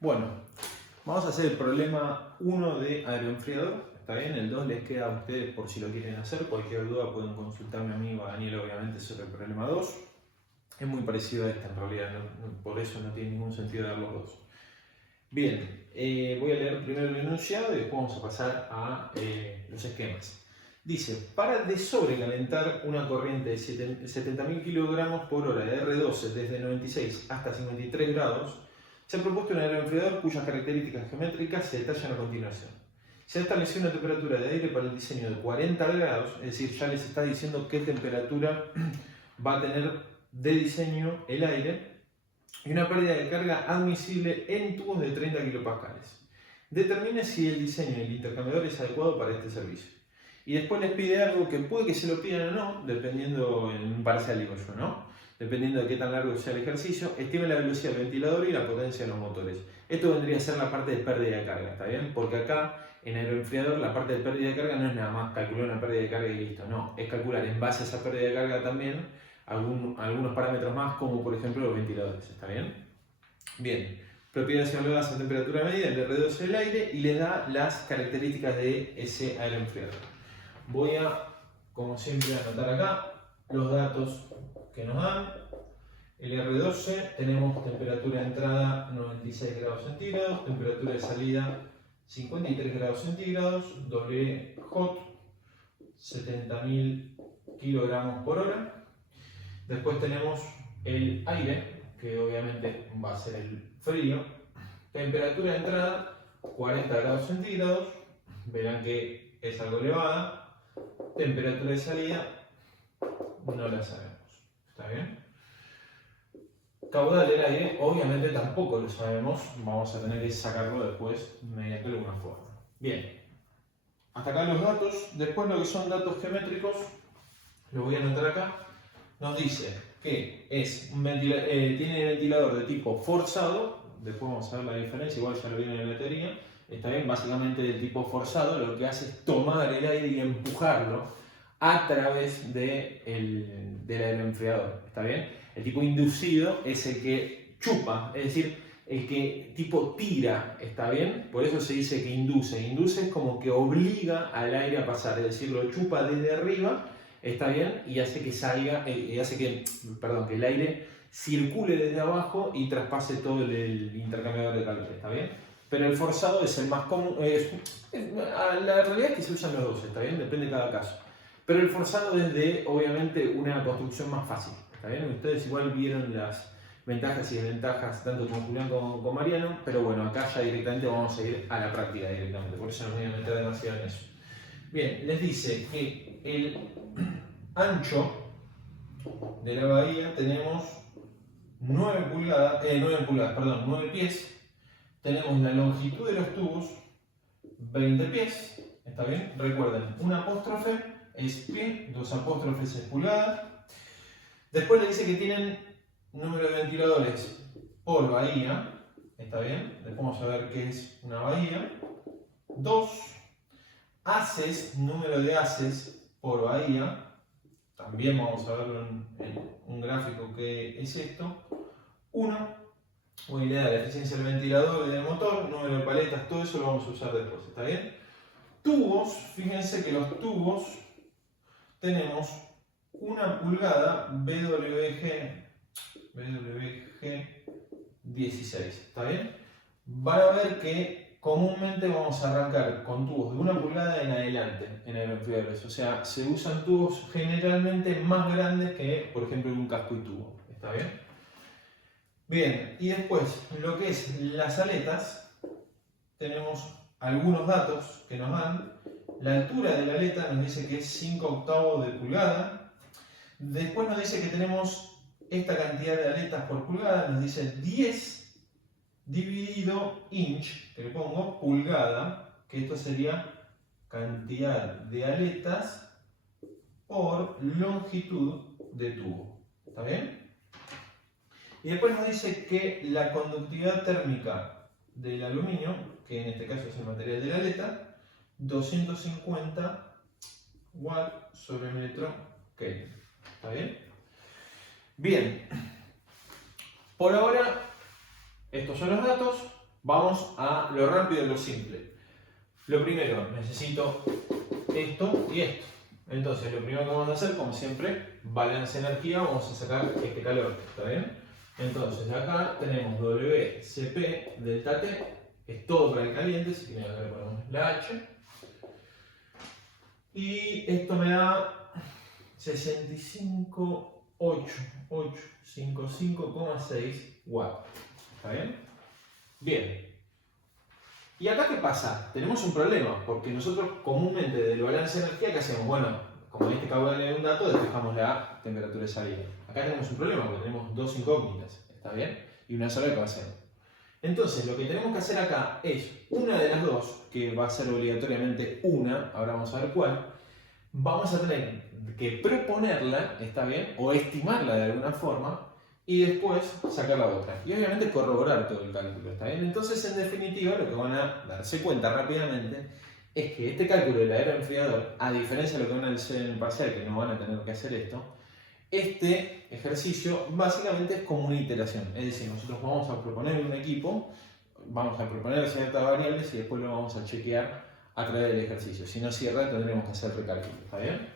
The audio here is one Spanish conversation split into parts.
Bueno, vamos a hacer el problema 1 de aeroenfriador. Está bien, el 2 les queda a ustedes por si lo quieren hacer. Cualquier duda pueden consultarme a mí o a Daniel, obviamente, sobre el problema 2. Es muy parecido a este en realidad, por eso no tiene ningún sentido dar los dos. Bien, voy a leer primero el enunciado y después vamos a pasar a los esquemas. Dice, para desobrecalentar una corriente de 70.000 kg por hora de R12 desde 96 hasta 53 grados, se ha propuesto un aeroenfriador cuyas características geométricas se detallan a continuación. Se ha establecido una temperatura de aire para el diseño de 40 grados, es decir, ya les está diciendo qué temperatura va a tener de diseño el aire, y una pérdida de carga admisible en tubos de 30 kilopascales. Determine si el diseño del intercambiador es adecuado para este servicio. Y después les pide algo que puede que se lo pidan o no, dependiendo en un parcial, digo yo, ¿no? Dependiendo de qué tan largo sea el ejercicio. Estime la velocidad del ventilador y la potencia de los motores. Esto vendría a ser la parte de pérdida de carga, ¿está bien? Porque acá en el aeroenfriador la parte de pérdida de carga no es nada más calcular una pérdida de carga y listo, no. Es calcular en base a esa pérdida de carga también algunos parámetros más, como por ejemplo los ventiladores, ¿está bien? Bien, propiedades evaluadas a temperatura medida, el R12 del aire, y le da las características de ese aeroenfriador. Voy a, como siempre, anotar acá los datos que nos dan. El R12, tenemos temperatura de entrada 96 grados centígrados, temperatura de salida 53 grados centígrados, doble hot 70.000 kilogramos por hora. Después tenemos el aire, que obviamente va a ser el frío. Temperatura de entrada 40 grados centígrados, verán que es algo elevada. Temperatura de salida no la sabemos, ¿está bien? Caudal del aire, obviamente tampoco lo sabemos, vamos a tener que sacarlo después mediante alguna forma. Bien, hasta acá los datos. Después lo que son datos geométricos, lo voy a anotar acá. Nos dice que es tiene ventilador de tipo forzado, después vamos a ver la diferencia, igual ya lo vieron en la teoría. Está bien, básicamente del tipo forzado lo que hace es tomar el aire y empujarlo a través del aeroenfriador, ¿está bien? El tipo inducido es el que chupa, es decir, el que tipo tira, ¿está bien? Por eso se dice que induce. Induce es como que obliga al aire a pasar, es decir, lo chupa desde arriba, ¿está bien? Y hace que salga, que el aire circule desde abajo y traspase todo el intercambiador de calor, ¿está bien? Pero el forzado es el más común, la realidad es que se usan los dos, ¿está bien? Depende de cada caso. Pero el forzado es de, obviamente, una construcción más fácil, ¿está bien? Ustedes igual vieron las ventajas y desventajas tanto con Julián como con Mariano, pero bueno, acá ya directamente vamos a ir a la práctica directamente, por eso no me voy a meter demasiado en eso. Bien, les dice que el ancho de la bahía tenemos 9 pies, tenemos la longitud de los tubos 20 pies, ¿está bien? Recuerden, un apóstrofe es pie, 2 apóstrofes es pulgada. Después le dice que tienen número de ventiladores por bahía, ¿está bien? Después vamos a ver qué es una bahía. 2 haces, número de haces por bahía, también vamos a verlo en un gráfico que es esto. 1, unidad de la eficiencia del ventilador y del motor, número de paletas, todo eso lo vamos a usar después, ¿está bien? Tubos, fíjense que los tubos tenemos 1 pulgada BWG 16, ¿está bien? Van a ver que comúnmente vamos a arrancar con tubos de 1 pulgada en adelante en aeroenfriadores, o sea, se usan tubos generalmente más grandes que, por ejemplo, en un casco y tubo, ¿está bien? Bien, y después lo que es las aletas, tenemos algunos datos que nos dan. La altura de la aleta nos dice que es 5 octavos de pulgada. Después nos dice que tenemos esta cantidad de aletas por pulgada, nos dice 10 dividido inch, que le pongo pulgada, que esto sería cantidad de aletas por longitud de tubo. ¿Está bien? Y después nos dice que la conductividad térmica del aluminio, que en este caso es el material de la aleta, 250 watt sobre metro Kelvin. ¿Está bien? Bien. Por ahora, estos son los datos. Vamos a lo rápido y lo simple. Lo primero, necesito esto y esto. Entonces, lo primero que vamos a hacer, como siempre, balance energía, vamos a sacar este calor, ¿está bien? Entonces, acá tenemos WCP delta T, es todo para el caliente, así que acá le ponemos la H. Y esto me da 65.8855,6 watts, ¿está bien? Bien. ¿Y acá qué pasa? Tenemos un problema, porque nosotros comúnmente del balance de energía, ¿qué hacemos? Bueno, como en este acabo de leer un dato, despejamos la temperatura de salida. Acá tenemos un problema, porque tenemos dos incógnitas, ¿está bien? Y una sola ecuación. Entonces, lo que tenemos que hacer acá es una de las dos, que va a ser obligatoriamente una, ahora vamos a ver cuál, vamos a tener que proponerla, ¿está bien? O estimarla de alguna forma, y después sacar la otra. Y obviamente corroborar todo el cálculo, ¿está bien? Entonces, en definitiva, lo que van a darse cuenta rápidamente es que este cálculo del aeroenfriador, a diferencia de lo que van a hacer en el parcial, que no van a tener que hacer esto, este ejercicio básicamente es como una iteración. Es decir, nosotros vamos a proponer un equipo, vamos a proponer ciertas variables y después lo vamos a chequear a través del ejercicio. Si no cierra, tendremos que hacer recálculo, ¿está bien?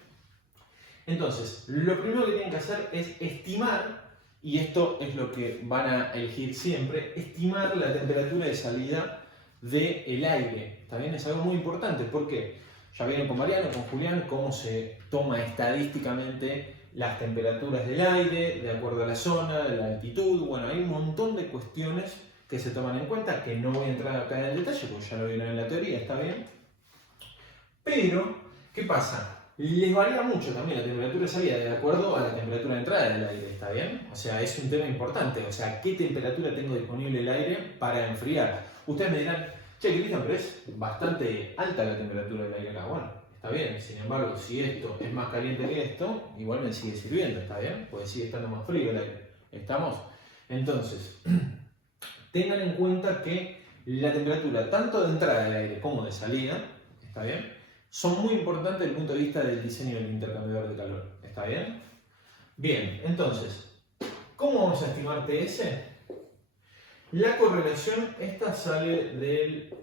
Entonces, lo primero que tienen que hacer es estimar, y esto es lo que van a elegir siempre, estimar la temperatura de salida del aire. ¿Está bien? Es algo muy importante. ¿Por qué? Ya vieron con Mariano, con Julián, cómo se toma estadísticamente las temperaturas del aire, de acuerdo a la zona, de la altitud. Bueno, hay un montón de cuestiones que se toman en cuenta, que no voy a entrar acá en el detalle, porque ya lo vieron en la teoría, ¿está bien? Pero, ¿qué pasa? Les varía mucho también la temperatura de salida de acuerdo a la temperatura de entrada del aire, ¿está bien? O sea, es un tema importante, o sea, ¿qué temperatura tengo disponible el aire para enfriar? Ustedes me dirán, che, Cristian, pero es bastante alta la temperatura del aire acá. Bueno, está bien, sin embargo, si esto es más caliente que esto, igual me sigue sirviendo, ¿está bien? Porque sigue estando más frío el aire, ¿estamos? Entonces, tengan en cuenta que la temperatura tanto de entrada del aire como de salida, ¿está bien?, son muy importantes desde el punto de vista del diseño del intercambiador de calor. ¿Está bien? Bien, entonces, ¿cómo vamos a estimar TS? La correlación, esta sale del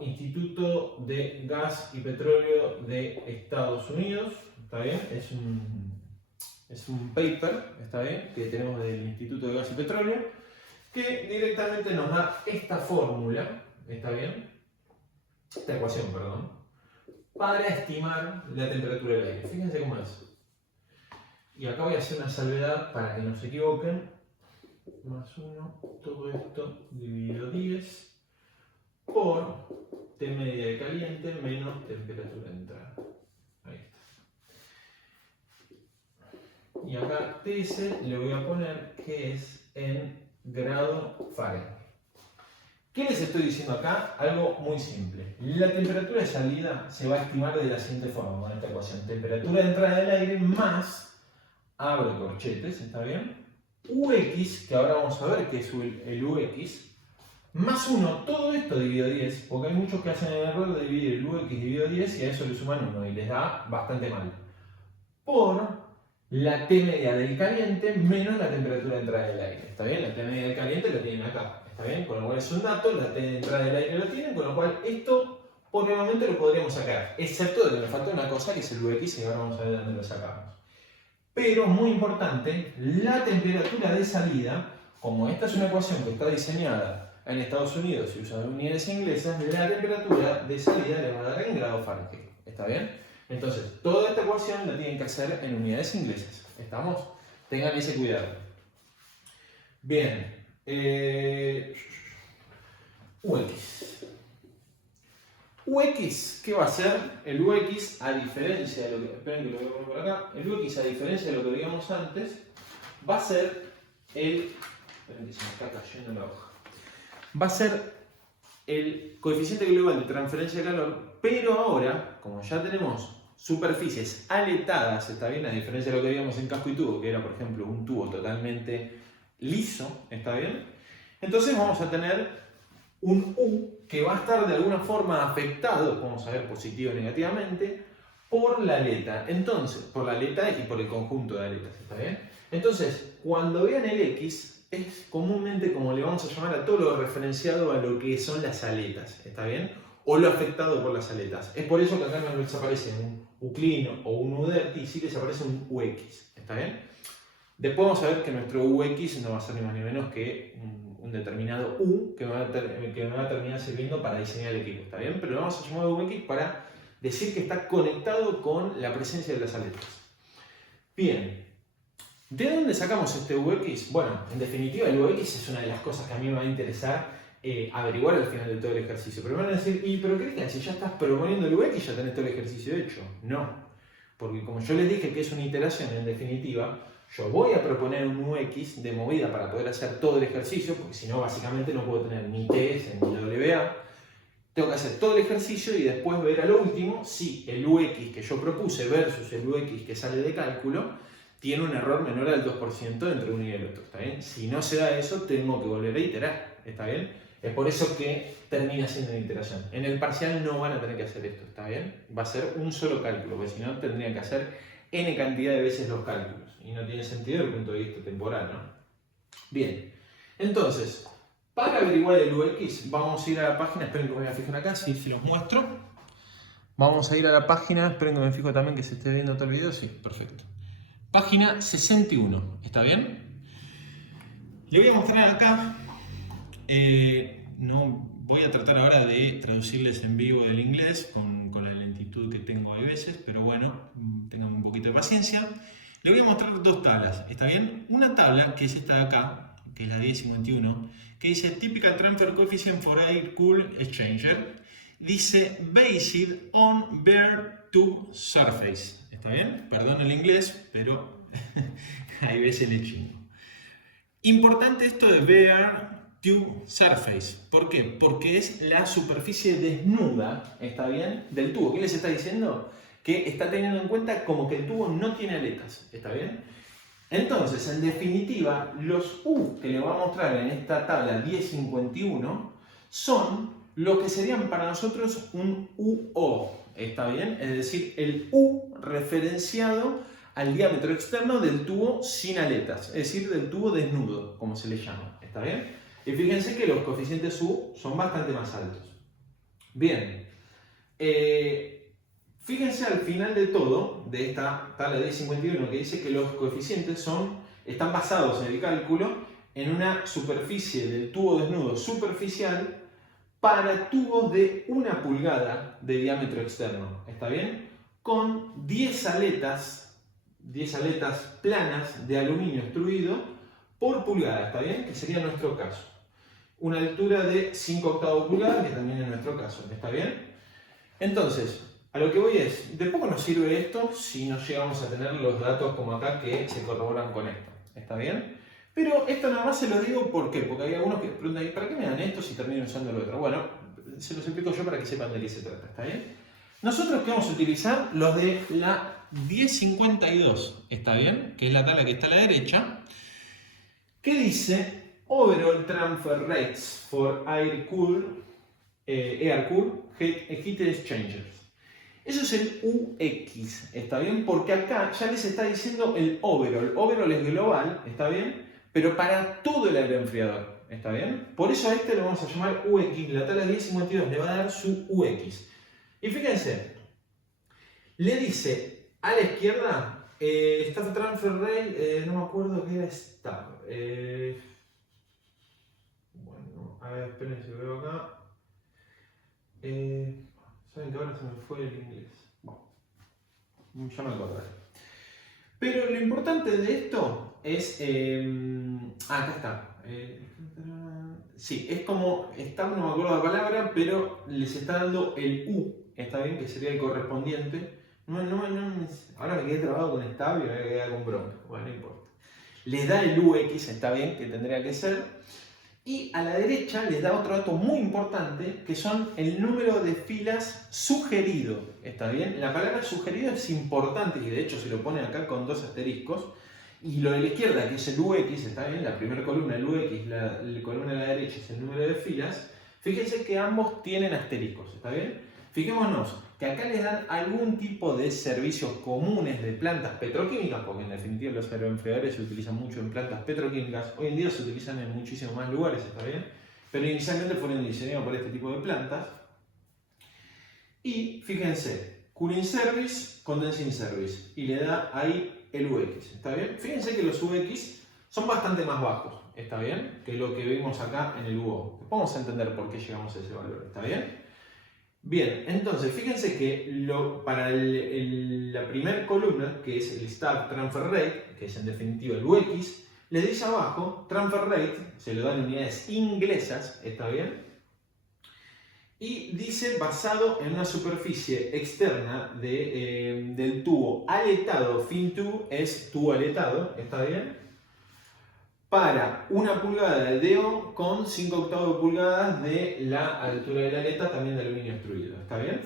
Instituto de Gas y Petróleo de Estados Unidos. ¿Está bien? Es un paper, ¿está bien?, que tenemos del Instituto de Gas y Petróleo, que directamente nos da esta fórmula, ¿está bien?, esta ecuación, perdón, para estimar la temperatura del aire. Fíjense cómo es. Y acá voy a hacer una salvedad para que no se equivoquen. Más 1, todo esto dividido 10 por T media de caliente menos temperatura de entrada. Ahí está. Y acá TS le voy a poner que es en grado Fahrenheit. ¿Qué les estoy diciendo acá? Algo muy simple. La temperatura de salida se va a estimar de la siguiente forma con esta ecuación. Temperatura de entrada del aire más, abro corchetes, ¿está bien?, UX, que ahora vamos a ver qué es el UX, más 1, todo esto dividido 10, porque hay muchos que hacen el error de dividir el UX dividido 10 y a eso le suman 1 y les da bastante mal. Por la T media del caliente menos la temperatura de entrada del aire. ¿Está bien? La T media del caliente lo tienen acá. ¿Está bien? Con lo cual es un dato, la T de entrada del aire lo tienen, con lo cual esto por el momento lo podríamos sacar. Excepto de que nos falta una cosa que es el UX y ahora vamos a ver dónde lo sacamos. Pero, muy importante, la temperatura de salida, como esta es una ecuación que está diseñada en Estados Unidos y usa unidades inglesas, la temperatura de salida le va a dar en grado Fahrenheit. ¿Está bien? Entonces, toda esta ecuación la tienen que hacer en unidades inglesas. ¿Estamos? Tengan ese cuidado. Bien. UX. UX, ¿qué va a ser? El UX, a diferencia de lo que... Esperen que lo voy a poner por acá. El UX, a diferencia de lo que veíamos antes, va a ser el... Esperen que se me está cayendo la hoja. Va a ser el coeficiente global de transferencia de calor, pero ahora, como ya tenemos superficies aletadas, ¿está bien? A diferencia de lo que veíamos en casco y tubo, que era, por ejemplo, un tubo totalmente liso, ¿está bien? Entonces vamos a tener un U que va a estar de alguna forma afectado, vamos a ver positivo o negativamente, por la aleta. Entonces, por la aleta y por el conjunto de aletas, ¿está bien? Entonces, cuando vean el X, es comúnmente como le vamos a llamar a todo lo referenciado a lo que son las aletas, ¿está bien? O lo afectado por las aletas. Es por eso que acá no les aparece un uclino o un uderti, y sí les aparece un UX, ¿está bien? Después vamos a ver que nuestro UX no va a ser ni más ni menos que un determinado U que me va a terminar sirviendo para diseñar el equipo, ¿está bien? Pero lo vamos a llamar UX para decir que está conectado con la presencia de las aletas. Bien, ¿de dónde sacamos este UX? Bueno, en definitiva el UX es una de las cosas que a mí me va a interesar averiguar al final de todo el ejercicio. Pero me van a decir, pero Cristian, si ya estás proponiendo el UX ya tenés todo el ejercicio hecho. No, porque como yo les dije que es una iteración, en definitiva, yo voy a proponer un UX de movida para poder hacer todo el ejercicio, porque si no, básicamente no puedo tener ni TS ni WA. Tengo que hacer todo el ejercicio y después ver a lo último si el UX que yo propuse versus el UX que sale de cálculo tiene un error menor al 2% entre uno y el otro, ¿está bien? Si no se da eso, tengo que volver a iterar, ¿está bien? Es por eso que termina siendo una iteración. En el parcial no van a tener que hacer esto, ¿está bien? Va a ser un solo cálculo, porque si no tendrían que hacer n cantidad de veces los cálculos. Y no tiene sentido desde el punto de vista temporal, ¿no? Bien, entonces, para averiguar el UX, vamos a ir a la página, esperen que me voy a fijar acá, si se los muestro. Vamos a ir a la página, esperen que me fijo también que se esté viendo todo el video, sí, perfecto. Página 61, ¿está bien? Le voy a mostrar acá, no voy a tratar ahora de traducirles en vivo del inglés con la lentitud que tengo a veces, pero bueno, tengan un poquito de paciencia. Le voy a mostrar dos tablas, ¿está bien? Una tabla, que es esta de acá, que es la 1051, que dice Typical Transfer Coefficient for Air-Cooled Exchanger, dice Based on Bare-to Surface, ¿está bien? Perdón el inglés, pero hay veces le chingo. Importante esto de Bare-to Surface, ¿por qué? Porque es la superficie desnuda, ¿está bien? Del tubo. ¿Qué les está diciendo? Que está teniendo en cuenta como que el tubo no tiene aletas, ¿está bien? Entonces, en definitiva, los U que le voy a mostrar en esta tabla 1051 son lo que serían para nosotros un UO, ¿está bien? Es decir, el U referenciado al diámetro externo del tubo sin aletas, es decir, del tubo desnudo, como se le llama, ¿está bien? Y fíjense que los coeficientes U son bastante más altos. Bien, fíjense al final de todo, de esta tabla de 1051, que dice que los coeficientes están basados en el cálculo en una superficie del tubo desnudo superficial para tubos de 1 pulgada de diámetro externo, ¿está bien? Con 10 aletas planas de aluminio extruido por pulgada, ¿está bien? Que sería nuestro caso. Una altura de 5 octavos pulgadas, que también es nuestro caso, ¿está bien? Entonces, a lo que voy es, de poco nos sirve esto si no llegamos a tener los datos como acá que se corroboran con esto, ¿está bien? Pero esto nada más se lo digo ¿por qué? Porque hay algunos que preguntan, ¿para qué me dan esto si termino usando lo otro? Bueno, se los explico yo para que sepan de qué se trata, ¿está bien? Nosotros que vamos a utilizar los de la 1052, ¿está bien? Que es la tabla que está a la derecha, que dice Overall Transfer Rates for Air-Cooled Heat Exchangers. Eso es el UX, ¿está bien? Porque acá ya les está diciendo el overall. Overall es global, ¿está bien? Pero para todo el aeroenfriador, ¿está bien? Por eso a este lo vamos a llamar UX. La tabla 1052 le va a dar su UX. Y fíjense, le dice a la izquierda, Staff Transfer Rate, no me acuerdo qué era Staff. Bueno, a ver, esperen si lo veo acá. Saben que ahora se me fue el inglés. Bueno, ya me acordaré. Pero lo importante de esto es. Acá está. Sí, es como. No me acuerdo la palabra, pero les está dando el U. Está bien, que sería el correspondiente. Ahora me quedé trabado con esta y me voy a quedar con bronca. Bueno, no importa. Les da el UX, está bien, que tendría que ser. Y a la derecha les da otro dato muy importante, que son el número de filas sugerido. ¿Está bien? La palabra sugerido es importante y de hecho se lo pone acá con 2 asteriscos. Y lo de la izquierda, que es el UX, ¿está bien? La primera columna, el UX, la columna de la derecha es el número de filas. Fíjense que ambos tienen asteriscos, ¿está bien? Fijémonos que acá les dan algún tipo de servicios comunes de plantas petroquímicas, porque en definitiva los aeroenfriadores se utilizan mucho en plantas petroquímicas, hoy en día se utilizan en muchísimos más lugares, ¿está bien? Pero inicialmente fueron diseñados para este tipo de plantas. Y fíjense, cooling service, condensing service, y le da ahí el UX, ¿está bien? Fíjense que los UX son bastante más bajos, ¿está bien? Que lo que vimos acá en el UO. Vamos a entender por qué llegamos a ese valor, ¿está bien? Bien, entonces fíjense que para la primera columna, que es el Start Transfer Rate, que es en definitiva el UX, le dice abajo Transfer Rate, se lo dan en unidades inglesas, ¿está bien? Y dice basado en una superficie externa del tubo aletado, fin tube es tubo aletado, ¿está bien? Para 1 pulgada de DO con 5 octavos de pulgadas de la altura de la aleta, también de aluminio extruido, ¿está bien?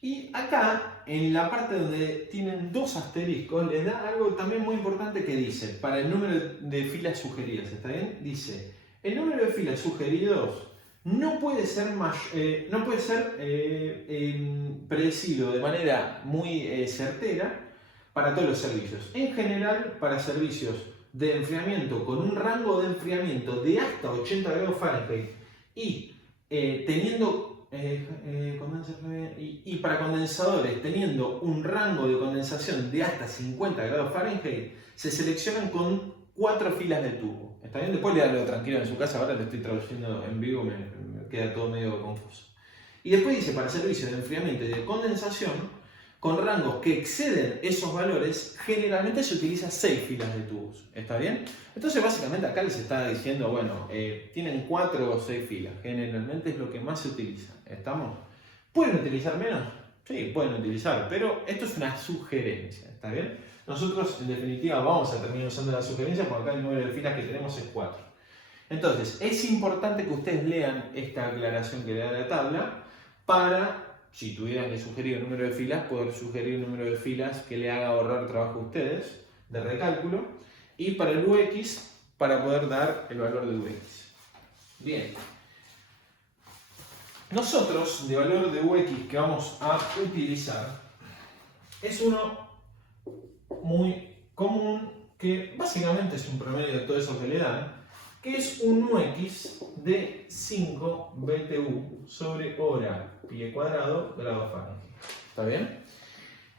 Y acá, en la parte donde tienen dos asteriscos, les da algo también muy importante que dice, para el número de filas sugeridas, ¿está bien? Dice, el número de filas sugeridos no puede ser, predecido de manera muy certera para todos los servicios. En general, para servicios de enfriamiento con un rango de enfriamiento de hasta 80 grados Fahrenheit y teniendo y para condensadores teniendo un rango de condensación de hasta 50 grados Fahrenheit, se seleccionan con 4 filas de tubo. ¿Está bien? Después léalo tranquilo en su casa, ahora lo estoy traduciendo en vivo, me queda todo medio confuso. Y después dice para servicios de enfriamiento y de condensación, con rangos que exceden esos valores, generalmente se utiliza 6 filas de tubos. ¿Está bien? Entonces básicamente acá les está diciendo, bueno, tienen 4 o 6 filas. Generalmente es lo que más se utiliza. ¿Estamos? ¿Pueden utilizar menos? Sí, pueden utilizar, pero esto es una sugerencia. ¿Está bien? Nosotros en definitiva vamos a terminar usando la sugerencia porque acá el número de filas que tenemos es 4. Entonces, es importante que ustedes lean esta aclaración que le da la tabla para, si tuvieran que sugerir un número de filas, poder sugerir un número de filas que le haga ahorrar trabajo a ustedes de recálculo, y para el UX, para poder dar el valor de UX. Bien. Nosotros, de valor de UX que vamos a utilizar, es uno muy común, que básicamente es un promedio de todo eso que le dan, que es un UX de 5 BTU sobre hora pie cuadrado grado Fahrenheit. ¿Está bien?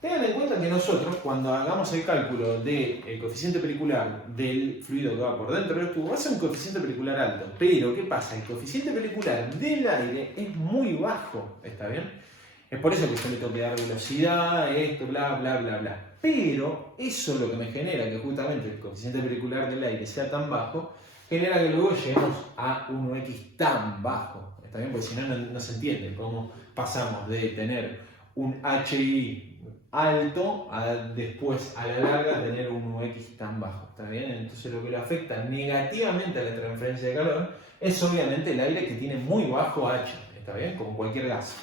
Tengan en cuenta que nosotros, cuando hagamos el cálculo del coeficiente pelicular del fluido que va por dentro del tubo, va a ser un coeficiente pelicular alto. Pero, ¿qué pasa? El coeficiente pelicular del aire es muy bajo. ¿Está bien? Es por eso que yo le tengo que dar velocidad, esto, bla, bla, bla, bla. Pero eso es lo que me genera que justamente el coeficiente pelicular del aire sea tan bajo, genera que luego lleguemos a un UX tan bajo. ¿Está bien? Porque si no, no se entiende cómo pasamos de tener un HI alto a después a la larga tener un UX tan bajo. ¿Está bien? Entonces lo que le afecta negativamente a la transferencia de calor es obviamente el aire que tiene muy bajo H. ¿Está bien? Como cualquier gas.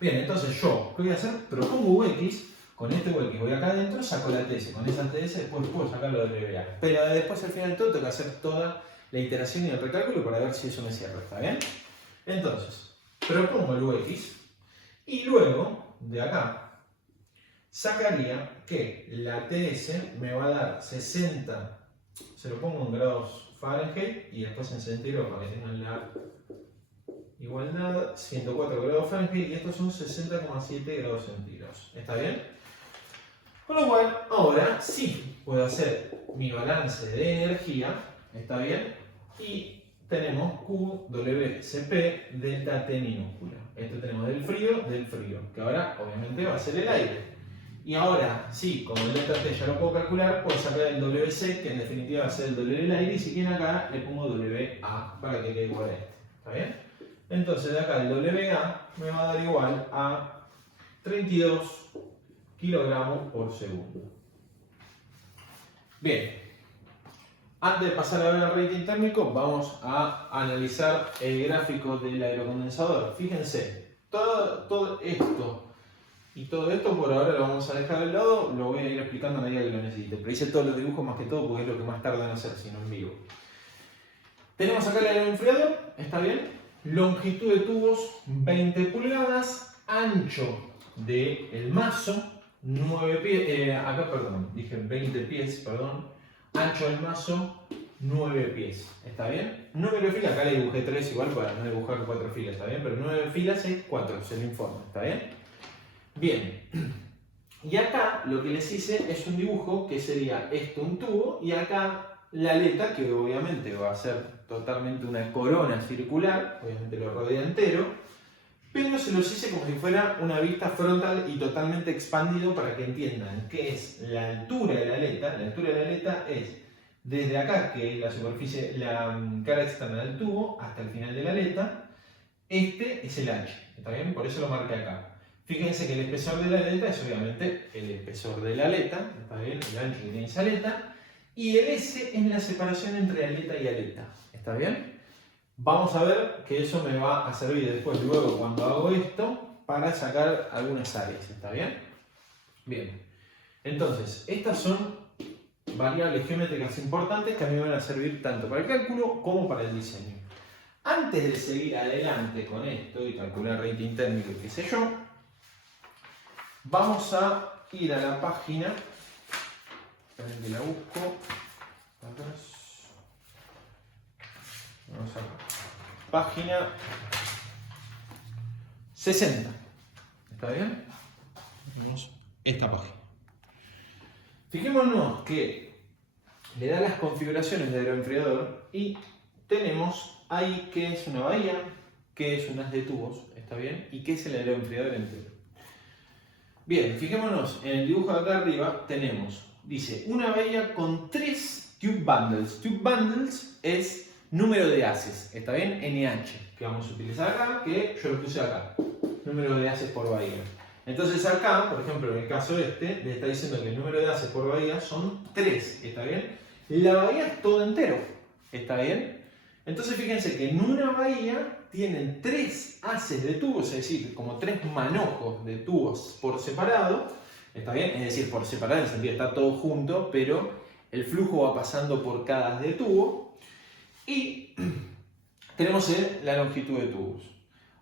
Bien, entonces yo, ¿qué voy a hacer? Propongo UX. Con este UX voy acá adentro, saco la TS. Con esa TS después puedo sacar lo de WA. Pero después al final de todo tengo que hacer toda la iteración y el recálculo para ver si eso me cierra. ¿Está bien? Entonces, propongo el UX y luego, de acá, sacaría que la TS me va a dar 60, se lo pongo en grados Fahrenheit y después en centígrados para que tengan la igualdad, 104 grados Fahrenheit y estos son 60,7 grados centígrados. ¿Está bien? Con lo cual, ahora sí puedo hacer mi balance de energía, ¿está bien? Y tenemos QWCP delta T minúscula. Esto tenemos del frío, que ahora obviamente va a ser el aire. Y ahora, sí, como el delta T ya lo puedo calcular, puedo sacar el WC, que en definitiva va a ser el W del aire, y si quieren acá le pongo WA para que quede igual a este. ¿Está bien? Entonces de acá el WA me va a dar igual a 32 kilogramos por segundo. Bien, antes de pasar a ver el rating térmico, vamos a analizar el gráfico del aerocondensador. Fíjense, todo esto y todo esto por ahora lo vamos a dejar de lado, lo voy a ir explicando a medida que lo necesite. Pero hice todos los dibujos más que todo porque es lo que más tarda en hacer, si no en vivo. Tenemos acá el aeroenfriador, ¿está bien? longitud de tubos 20 pulgadas, ancho del mazo 9 pies, acá perdón, dije 20 pies, perdón, ancho del mazo 9 pies, ¿está bien? Número de filas, acá le dibujé 3 igual para no dibujar 4 filas, ¿está bien? Pero 9 filas es 4, se lo informa, ¿está bien? Bien, y acá lo que les hice es un dibujo que sería esto un tubo y acá la aleta, que obviamente va a ser totalmente una corona circular, obviamente lo rodea entero, pero se los hice como si fuera una vista frontal y totalmente expandido para que entiendan qué es la altura de la aleta. La altura de la aleta es desde acá, que es la superficie, la cara externa del tubo, hasta el final de la aleta. Este es el H, ¿está bien? Por eso lo marqué acá. Fíjense que el espesor de la aleta es obviamente el espesor de la aleta, ¿está bien? El ancho que tiene esa aleta. Y el S es la separación entre aleta y aleta, ¿está bien? Vamos a ver que eso me va a servir después, luego cuando hago esto, para sacar algunas áreas, ¿está bien? Bien, entonces, estas son variables geométricas importantes que a mí me van a servir tanto para el cálculo como para el diseño. Antes de seguir adelante con esto y calcular rating térmico y qué sé yo, vamos a ir a la página, esperen que la busco, atrás. Vamos a página 60. ¿Está bien? Vamos a esta página. Fijémonos que le da las configuraciones del aeroenfriador y tenemos ahí que es una bahía, que es un haz de tubos, ¿está bien? Y que es el aeroenfriador entero. Bien, fijémonos, en el dibujo de acá arriba tenemos, dice, una bahía con 3 tube bundles. Tube bundles es número de haces, ¿está bien? NH, que vamos a utilizar acá, que yo lo puse acá. Número de haces por bahía. Entonces acá, por ejemplo, en el caso este, le está diciendo que el número de haces por bahía son 3, ¿está bien? La bahía es todo entero, ¿está bien? Entonces fíjense que en una bahía tienen 3 haces de tubos, es decir, como 3 manojos de tubos por separado, ¿está bien? Es decir, por separado en el sentido está todo junto, pero el flujo va pasando por cada haz de tubo. Y tenemos la longitud de tubos.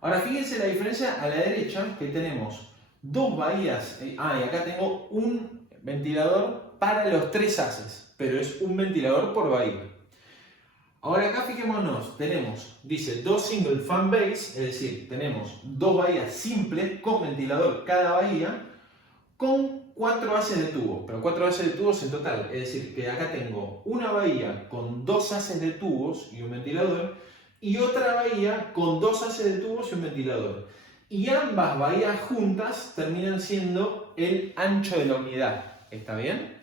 Ahora fíjense la diferencia a la derecha, que tenemos 2 bahías. Y acá tengo un ventilador para los 3 haces, pero es un ventilador por bahía. Ahora acá fijémonos, tenemos, dice 2 single fan bays, es decir, tenemos 2 bahías simples con ventilador cada bahía, con 4 haces de tubos, pero 4 haces de tubos en total, es decir, que acá tengo una bahía con 2 haces de tubos y un ventilador, y otra bahía con 2 haces de tubos y un ventilador. Y ambas bahías juntas terminan siendo el ancho de la unidad, ¿está bien?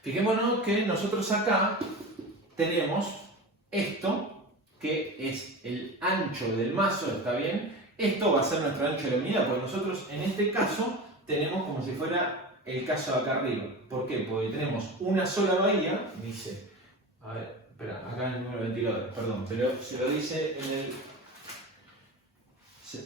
Fijémonos que nosotros acá tenemos esto, que es el ancho del mazo, ¿está bien? Esto va a ser nuestro ancho de la unidad, porque nosotros en este caso tenemos como si fuera el caso de acá arriba. ¿Por qué? Porque tenemos una sola bahía, dice, a ver, espera, acá en el número de ventiladores, perdón, pero se lo dice en el,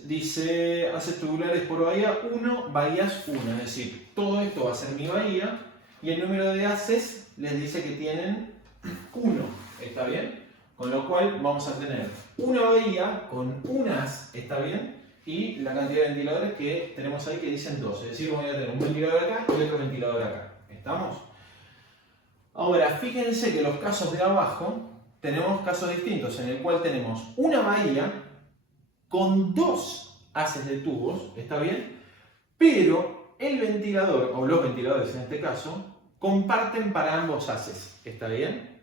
dice haces tubulares por bahía 1, bahías 1, es decir, todo esto va a ser mi bahía, y el número de haces les dice que tienen 1, ¿está bien? Con lo cual vamos a tener una bahía con un haz, ¿está bien? Y la cantidad de ventiladores que tenemos ahí que dicen 2, es decir, voy a tener un ventilador acá y otro ventilador acá. ¿Estamos? Ahora, fíjense que los casos de abajo tenemos casos distintos en el cual tenemos una bahía con 2 haces de tubos, ¿está bien? Pero el ventilador, o los ventiladores en este caso, comparten para ambos haces, ¿está bien?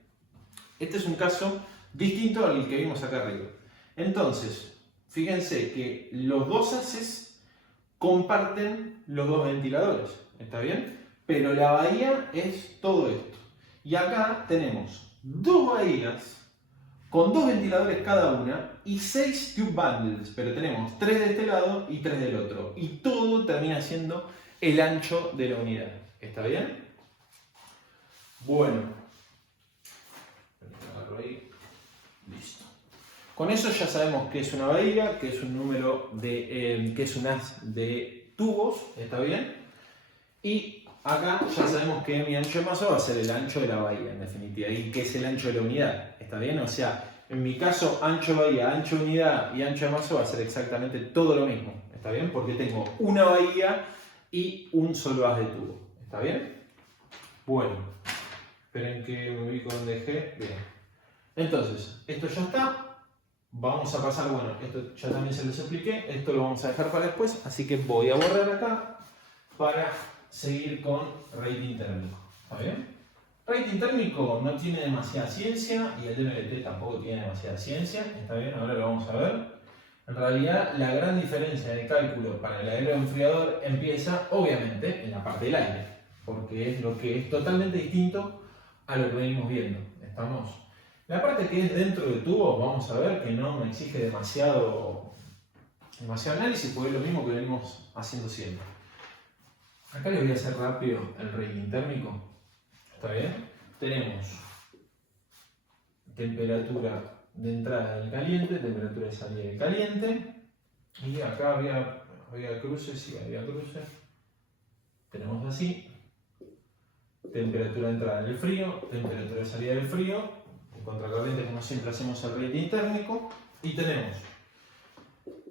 Este es un caso distinto al que vimos acá arriba. Entonces, fíjense que los 2 haces comparten los 2 ventiladores, ¿está bien? Pero la bahía es todo esto. Y acá tenemos 2 bahías con 2 ventiladores cada una y 6 tube bundles, pero tenemos 3 de este lado y 3 del otro. Y todo termina siendo el ancho de la unidad. ¿Está bien? Bueno. Listo. Con eso ya sabemos que es una bahía, que es un número de, que es un haz de tubos, ¿está bien? Y acá ya sabemos que mi ancho de mazo va a ser el ancho de la bahía, en definitiva, y que es el ancho de la unidad, ¿está bien? O sea, En mi caso, ancho bahía, ancho unidad y ancho de mazo va a ser exactamente todo lo mismo. ¿Está bien? Porque tengo una bahía y un solo haz de tubo. ¿Está bien? Bueno, esperen que me ubico donde dejé. Bien. Entonces, esto ya está. Vamos a pasar, bueno, esto ya también se los expliqué. Esto lo vamos a dejar para después. Así que voy a borrar acá para seguir con rating térmico. ¿Está bien? Rating térmico no tiene demasiada ciencia y el DMLT tampoco tiene demasiada ciencia. ¿Está bien? Ahora lo vamos a ver. En realidad, la gran diferencia de cálculo para el aeroenfriador empieza, obviamente, en la parte del aire, porque es lo que es totalmente distinto a lo que venimos viendo. ¿Estamos? La parte que es dentro del tubo, vamos a ver que no me exige demasiado análisis, porque es lo mismo que venimos haciendo siempre. Acá les voy a hacer rápido el rating térmico. ¿Está bien? Tenemos temperatura de entrada del caliente, temperatura de salida del caliente. Y acá había cruces, sí, había cruces. Tenemos así. Temperatura de entrada del frío, temperatura de salida del frío. En contracorriente, como siempre, hacemos el rating térmico. Y tenemos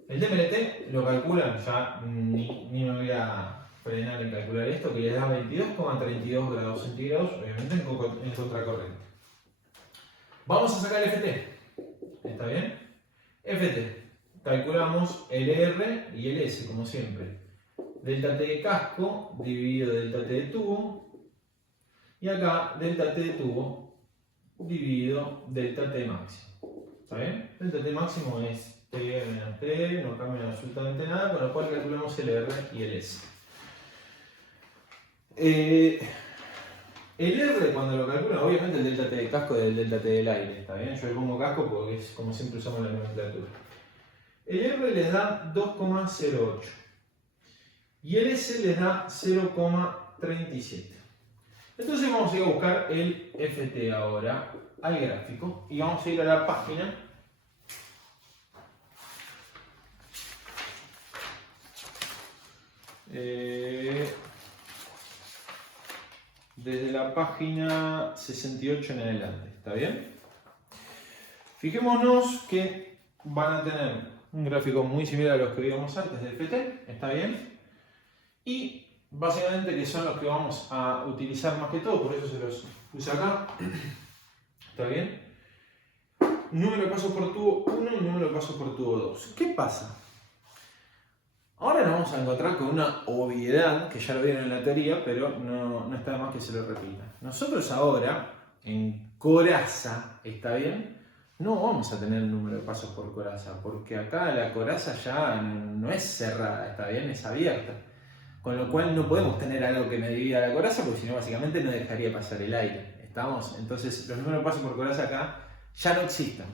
el DMLT, lo calculan, ya ni me voy a frenar en calcular esto, que le da 22,32 grados centígrados, obviamente en contracorriente. Vamos a sacar el FT. ¿Está bien? FT. Calculamos el R y el S, como siempre. Delta T de casco dividido delta T de tubo. Y acá delta T de tubo dividido delta T máximo. ¿Está bien? Delta T máximo es T menos T, no cambia absolutamente nada, con lo cual calculamos el R y el S. El R, cuando lo calculan, obviamente el delta T de casco es el delta T del aire, ¿está bien? Yo le pongo casco porque es como siempre usamos la nomenclatura. El R les da 2,08 y el S les da 0,37. Entonces vamos a ir a buscar el FT ahora al gráfico y vamos a ir a la página. Desde la página 68 en adelante, ¿está bien? Fijémonos que van a tener un gráfico muy similar a los que vimos antes del FT, ¿está bien? Y básicamente que son los que vamos a utilizar más que todo, por eso se los puse acá, ¿está bien? Número de pasos por tubo 1 y número de pasos por tubo 2. ¿Qué pasa? Ahora nos vamos a encontrar con una obviedad, que ya lo vieron en la teoría, pero no está de más que se lo repita. Nosotros ahora, en coraza, ¿está bien? No vamos a tener el número de pasos por coraza, porque acá la coraza ya no es cerrada, ¿está bien? Es abierta. Con lo cual no podemos tener algo que me divida la coraza, porque si no, básicamente no dejaría pasar el aire. ¿Estamos? Entonces, los números de pasos por coraza acá ya no existen.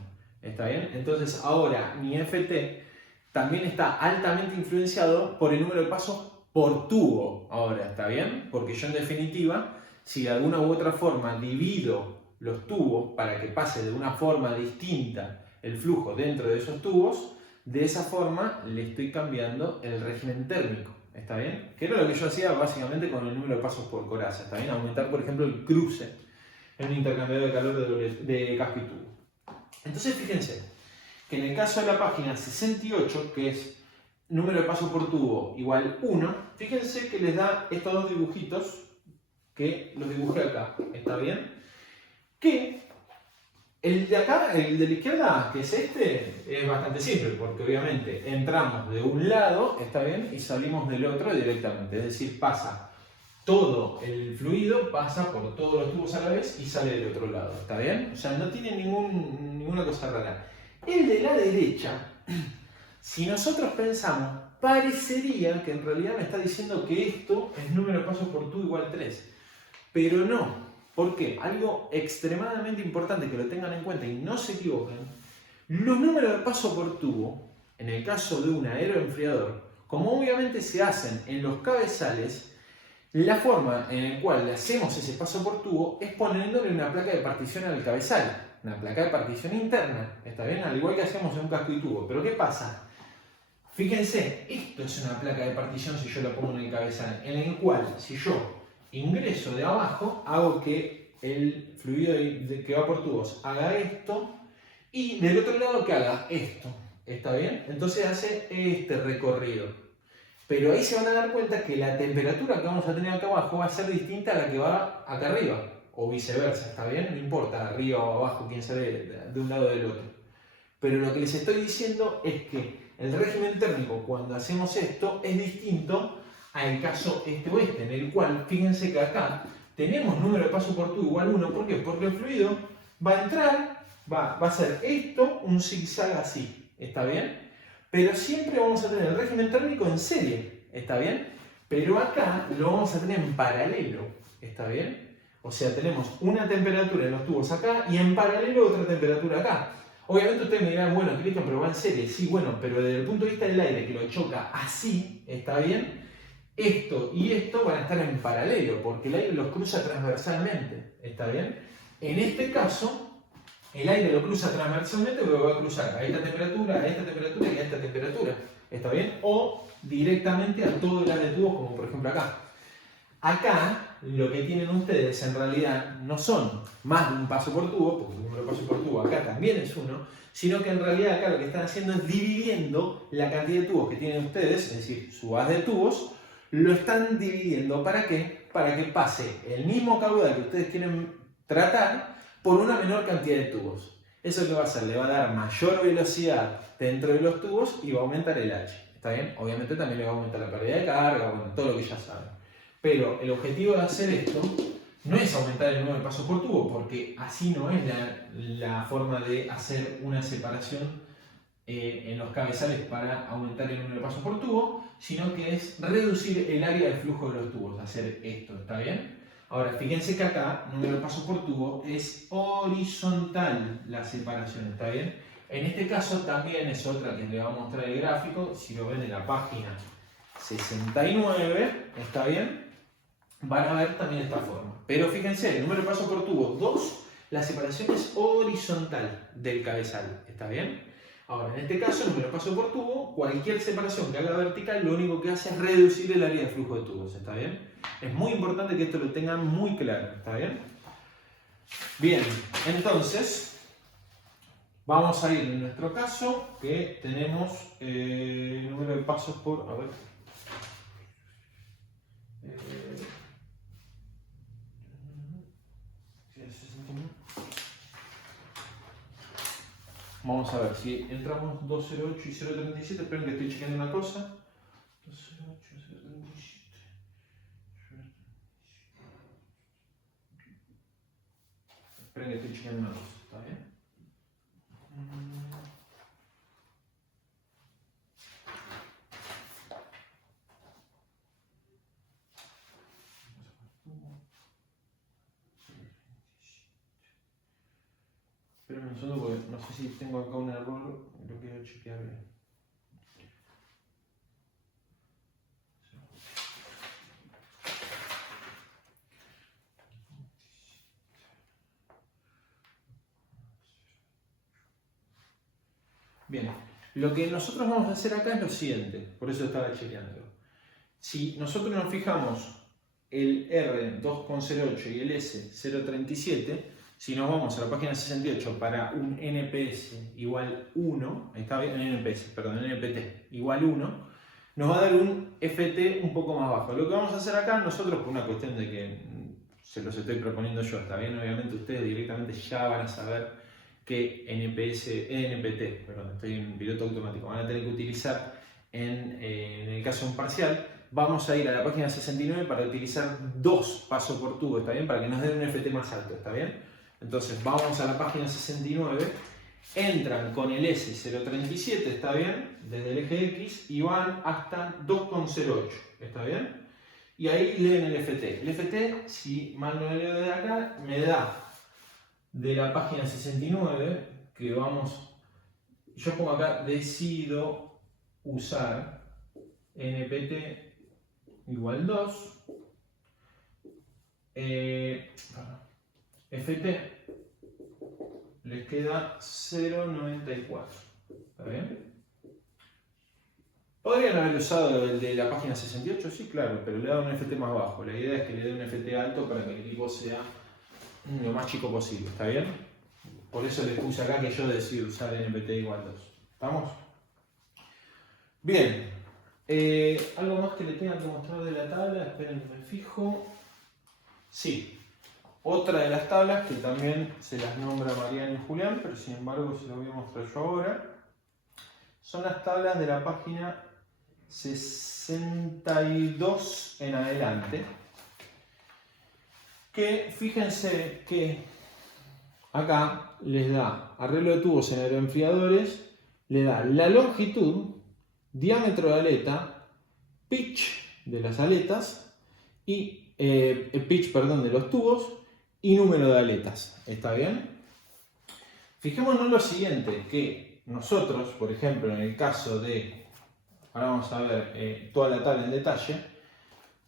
¿Está bien? Entonces, ahora mi FT también está altamente influenciado por el número de pasos por tubo. Ahora, ¿está bien? Porque yo en definitiva, si de alguna u otra forma divido los tubos para que pase de una forma distinta el flujo dentro de esos tubos, de esa forma le estoy cambiando el régimen térmico. ¿Está bien? Que era lo que yo hacía básicamente con el número de pasos por coraza. ¿Está bien? Aumentar, por ejemplo, el cruce en un intercambiador de calor de casco y tubo. Entonces, fíjense que en el caso de la página 68, que es número de pasos por tubo igual 1, fíjense que les da estos dos dibujitos que los dibujé acá. ¿Está bien? Que el de acá, el de la izquierda, que es este, es bastante simple, porque obviamente entramos de un lado, ¿está bien? Y salimos del otro directamente. Es decir, pasa todo el fluido, pasa por todos los tubos a la vez y sale del otro lado. ¿Está bien? O sea, no tiene ninguna cosa rara. El de la derecha, si nosotros pensamos, parecería que en realidad me está diciendo que esto es número de pasos por tubo igual 3. Pero no. ¿Por qué? Algo extremadamente importante que lo tengan en cuenta y no se equivoquen. Los números de paso por tubo, en el caso de un aeroenfriador, como obviamente se hacen en los cabezales, la forma en la cual le hacemos ese paso por tubo es poniéndole una placa de partición al cabezal. Una placa de partición interna, ¿está bien? Al igual que hacemos en un casco y tubo. Pero ¿qué pasa? Fíjense, esto es una placa de partición si yo la pongo en el cabezal, en el cual si yo ingreso de abajo, hago que el fluido que va por tubos haga esto Y del otro lado que haga esto, ¿está bien? Entonces hace este recorrido. Pero ahí se van a dar cuenta que la temperatura que vamos a tener acá abajo va a ser distinta a la que va acá arriba, o viceversa, ¿está bien? No importa, arriba o abajo, quién sabe de un lado o del otro. Pero lo que les estoy diciendo es que el régimen térmico, cuando hacemos esto, es distinto al caso este-oeste, en el cual, fíjense que acá tenemos número de paso por tubo igual 1, ¿por qué? Porque el fluido va a entrar, va a hacer esto, un zigzag así, ¿está bien? Pero siempre vamos a tener el régimen térmico en serie, ¿está bien? Pero acá lo vamos a tener en paralelo, ¿está bien? O sea, tenemos una temperatura en los tubos acá y en paralelo otra temperatura acá. Obviamente ustedes me dirán, bueno, Cristian, pero va en serie. Sí, bueno, pero desde el punto de vista del aire que lo choca así, ¿está bien? Esto y esto van a estar en paralelo, porque el aire los cruza transversalmente, ¿está bien? En este caso, el aire lo cruza transversalmente, pero va a cruzar a esta temperatura y a esta temperatura, ¿está bien? O directamente a todo el área de tubos, como por ejemplo acá. Acá, lo que tienen ustedes en realidad no son más de un paso por tubo, porque el número de pasos por tubo acá también es 1, sino que en realidad acá lo que están haciendo es dividiendo la cantidad de tubos que tienen ustedes, es decir, su haz de tubos, lo están dividiendo. ¿Para qué? Para que pase el mismo caudal que ustedes quieren tratar por una menor cantidad de tubos. ¿Eso qué va a hacer? Le va a dar mayor velocidad dentro de los tubos y va a aumentar el H. ¿Está bien? Obviamente también le va a aumentar la pérdida de carga, bueno, todo lo que ya saben. Pero el objetivo de hacer esto no es aumentar el número de pasos por tubo, porque así no es la forma de hacer una separación en los cabezales para aumentar el número de pasos por tubo, sino que es reducir el área de flujo de los tubos, hacer esto, ¿está bien? Ahora, fíjense que acá, número de pasos por tubo, es horizontal la separación, ¿está bien? En este caso también es otra que les va a mostrar el gráfico, si lo ven en la página 69, ¿está bien? Van a ver también esta forma. Pero fíjense, el número de pasos por tubo 2, la separación es horizontal del cabezal, ¿está bien? Ahora, en este caso, el número de pasos por tubo, cualquier separación que haga vertical, lo único que hace es reducir el área de flujo de tubos, ¿está bien? Es muy importante que esto lo tengan muy claro, ¿está bien? Bien, entonces, vamos a ir en nuestro caso, que tenemos el número de pasos por... A ver... Vamos a ver si entramos 208 y 037. Esperen que estoy chequeando una cosa. 208 y 037. Esperen que estoy chequeando una cosa. ¿Está bien? Esperen un segundo porque no sé si tengo acá un error. Lo quiero chequear bien. Bien, lo que nosotros vamos a hacer acá es lo siguiente, por eso estaba chequeándolo. Si nosotros nos fijamos el R2,08 y el S0,37, si nos vamos a la página 68 para un NPS igual 1, está bien, NPT igual 1, nos va a dar un FT un poco más bajo. Lo que vamos a hacer acá nosotros, por una cuestión de que se los estoy proponiendo yo, está bien, obviamente ustedes directamente ya van a saber que NPT, perdón, estoy en piloto automático, van a tener que utilizar en el caso de un parcial. Vamos a ir a la página 69 para utilizar 2 pasos por tubo, ¿está bien? Para que nos den un FT más alto, ¿está bien? Entonces vamos a la página 69, entran con el S037, ¿está bien? Desde el eje X y van hasta 2,08, ¿está bien? Y ahí leen el FT. El FT, si mal no leo de acá, me da de la página 69, que vamos, yo pongo acá, decido usar NPT igual 2, FT les queda 0,94, ¿está bien? ¿Podrían haber usado el de la página 68? Sí, claro, pero le da un FT más bajo. La idea es que le dé un FT alto para que el equipo sea lo más chico posible, ¿está bien? Por eso les puse acá que yo decido usar NPT igual 2. ¿Estamos? Bien. ¿Algo más que le tenga que mostrar de la tabla? Esperen que me fijo. Sí. Otra de las tablas que también se las nombra Mariano y Julián, pero sin embargo se las voy a mostrar yo ahora. Son las tablas de la página 62 en adelante. Que fíjense que acá les da arreglo de tubos en aeroenfriadores, le da la longitud, diámetro de aleta, pitch de las aletas y pitch, perdón, de los tubos y número de aletas. ¿Está bien? Fijémonos lo siguiente, que nosotros, por ejemplo, en el caso de, ahora vamos a ver toda la tabla en detalle,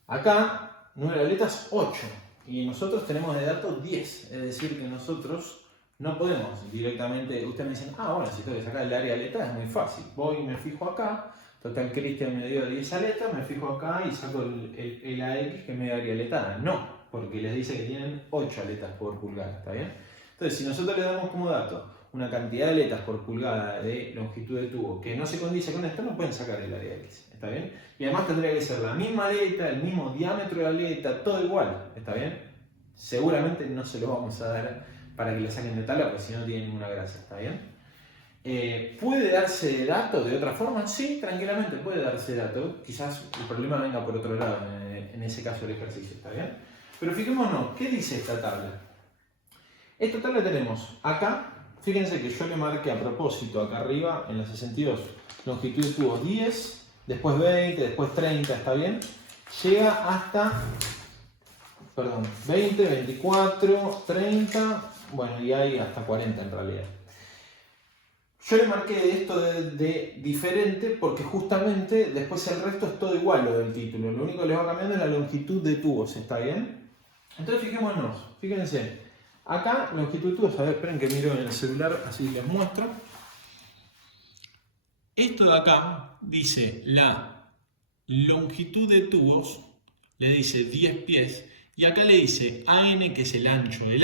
acá número de aletas 8. Y nosotros tenemos de datos 10, es decir que nosotros no podemos directamente, ustedes me dicen, bueno, si tengo que sacar el área aleta es muy fácil, voy y me fijo acá, total Cristian me dio 10 aletas, me fijo acá y saco el AX que me da área aletada. No, porque les dice que tienen 8 aletas por pulgada, ¿está bien? Entonces, si nosotros le damos como dato una cantidad de aletas por pulgada de longitud de tubo que no se condice con esto, no pueden sacar el área X, ¿está bien? Y además tendría que ser la misma aleta, el mismo diámetro de aleta, todo igual, ¿está bien? Seguramente no se lo vamos a dar para que lo saquen de tabla, porque si no tiene ninguna gracia, ¿está bien? ¿Puede darse de dato de otra forma? Sí, tranquilamente puede darse dato. Quizás el problema venga por otro lado, en ese caso del ejercicio, ¿está bien? Pero fijémonos, ¿qué dice esta tabla? Esta tabla tenemos acá. Fíjense que yo le marqué a propósito acá arriba, en la 62, longitud de tubo 10, después 20, después 30, ¿está bien? Llega hasta, 20, 24, 30, bueno, y hay hasta 40 en realidad. Yo le marqué esto de diferente porque justamente después el resto es todo igual lo del título. Lo único que les va cambiando es la longitud de tubos, ¿está bien? Entonces fijémonos, fíjense. Acá, longitud de tubos, a ver, esperen que miro en el celular, así les muestro. Esto de acá dice la longitud de tubos, le dice 10 pies, y acá le dice AN, que es el ancho del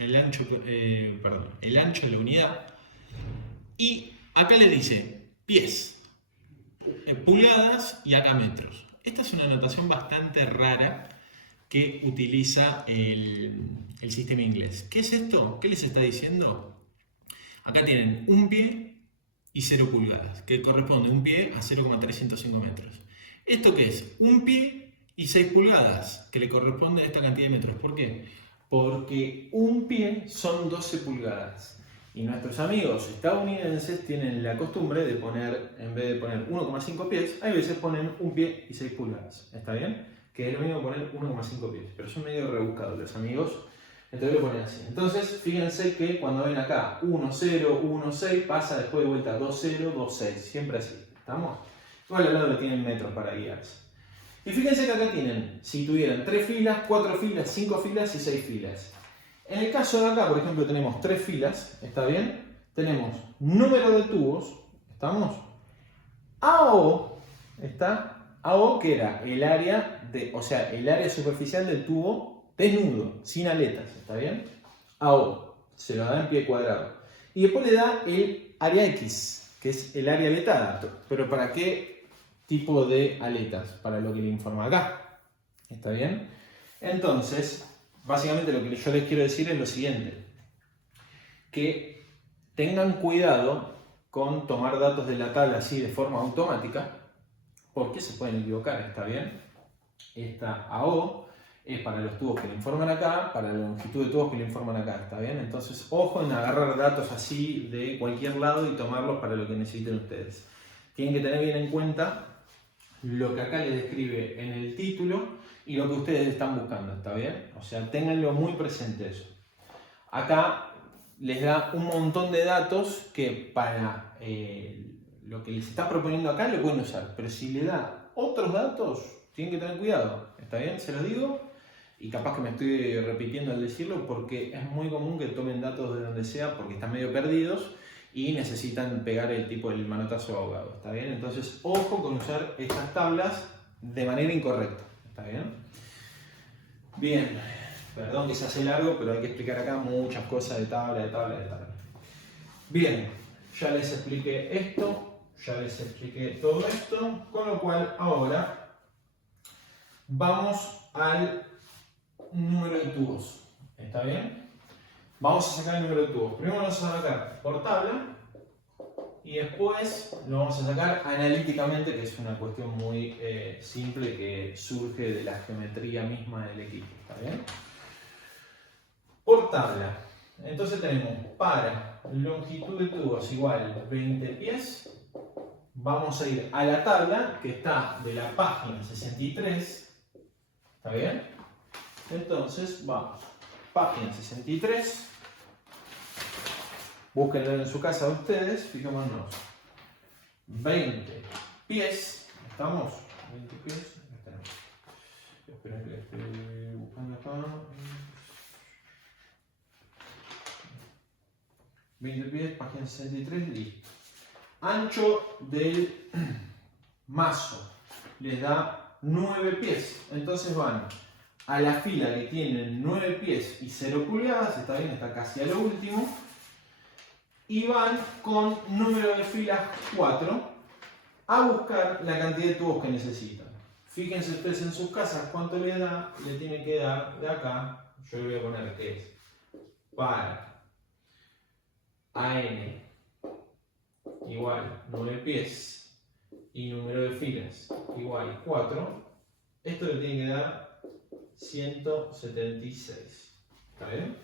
el ancho de la unidad, y acá le dice pies, pulgadas y acá metros. Esta es una notación bastante rara que utiliza el sistema inglés. ¿Qué es esto? ¿Qué les está diciendo? Acá tienen un pie y 0 pulgadas, que corresponde un pie a 0,305 metros. ¿Esto qué es? Un pie y 6 pulgadas, que le corresponde a esta cantidad de metros. ¿Por qué? Porque un pie son 12 pulgadas. Y nuestros amigos estadounidenses tienen la costumbre de poner, en vez de poner 1,5 pies, hay veces ponen un pie y 6 pulgadas. ¿Está bien? Que es lo mismo poner 1,5 pies, pero son medio rebuscados los amigos, entonces lo ponen así. Entonces, fíjense que cuando ven acá 1, 0, 1, 6, pasa después de vuelta 2, 0, 2, 6, siempre así, ¿estamos? Igual al lado le tienen metros para guiarse. Y fíjense que acá tienen, si tuvieran 3 filas, 4 filas, 5 filas y 6 filas. En el caso de acá, por ejemplo, tenemos 3 filas, ¿está bien? Tenemos número de tubos, ¿estamos? AO, ¿está? AO, que era el área el área superficial del tubo desnudo, sin aletas, ¿está bien? AO, se lo da en pie cuadrado. Y después le da el área X, que es el área aletada. ¿Pero para qué tipo de aletas? Para lo que le informa acá, ¿está bien? Entonces, básicamente lo que yo les quiero decir es lo siguiente. Que tengan cuidado con tomar datos de la tabla así de forma automática, porque se pueden equivocar, ¿está bien? Esta AO es para los tubos que le informan acá, para la longitud de tubos que le informan acá, ¿está bien? Entonces, ojo en agarrar datos así de cualquier lado y tomarlos para lo que necesiten ustedes. Tienen que tener bien en cuenta lo que acá les describe en el título y lo que ustedes están buscando, ¿está bien? O sea, ténganlo muy presente eso. Acá les da un montón de datos que para lo que les está proponiendo acá lo pueden usar, pero si le da otros datos, tienen que tener cuidado, ¿está bien? Se los digo, y capaz que me estoy repitiendo al decirlo, porque es muy común que tomen datos de donde sea porque están medio perdidos y necesitan pegar el tipo del manotazo ahogado, ¿está bien? Entonces, ojo con usar estas tablas de manera incorrecta, ¿está bien? Bien, Perdón que se hace largo, pero hay que explicar acá muchas cosas de tabla. Bien, ya les expliqué esto, ya les expliqué todo esto, con lo cual ahora vamos al número de tubos. ¿Está bien? Vamos a sacar el número de tubos. Primero lo vamos a sacar por tabla y después lo vamos a sacar analíticamente, que es una cuestión muy simple que surge de la geometría misma del equipo. ¿Está bien? Por tabla. Entonces tenemos para longitud de tubos igual 20 pies. Vamos a ir a la tabla que está de la página 63. ¿Está bien? Entonces vamos. Página 63. Búsquenlo en su casa ustedes. Fijémonos. 20 pies. ¿Estamos? 20 pies. Esperen que estoy buscando acá. 20 pies, página 63, listo. Ancho del mazo les da 9 pies. Entonces van a la fila que tienen 9 pies y 0 pulgadas, está bien, está casi a lo último. Y van con número de filas 4 a buscar la cantidad de tubos que necesitan. Fíjense ustedes en sus casas cuánto le da, le tiene que dar de acá. Yo le voy a poner que es para AN igual 9 pies y número de filas igual 4, esto le tiene que dar 176. ¿Está bien?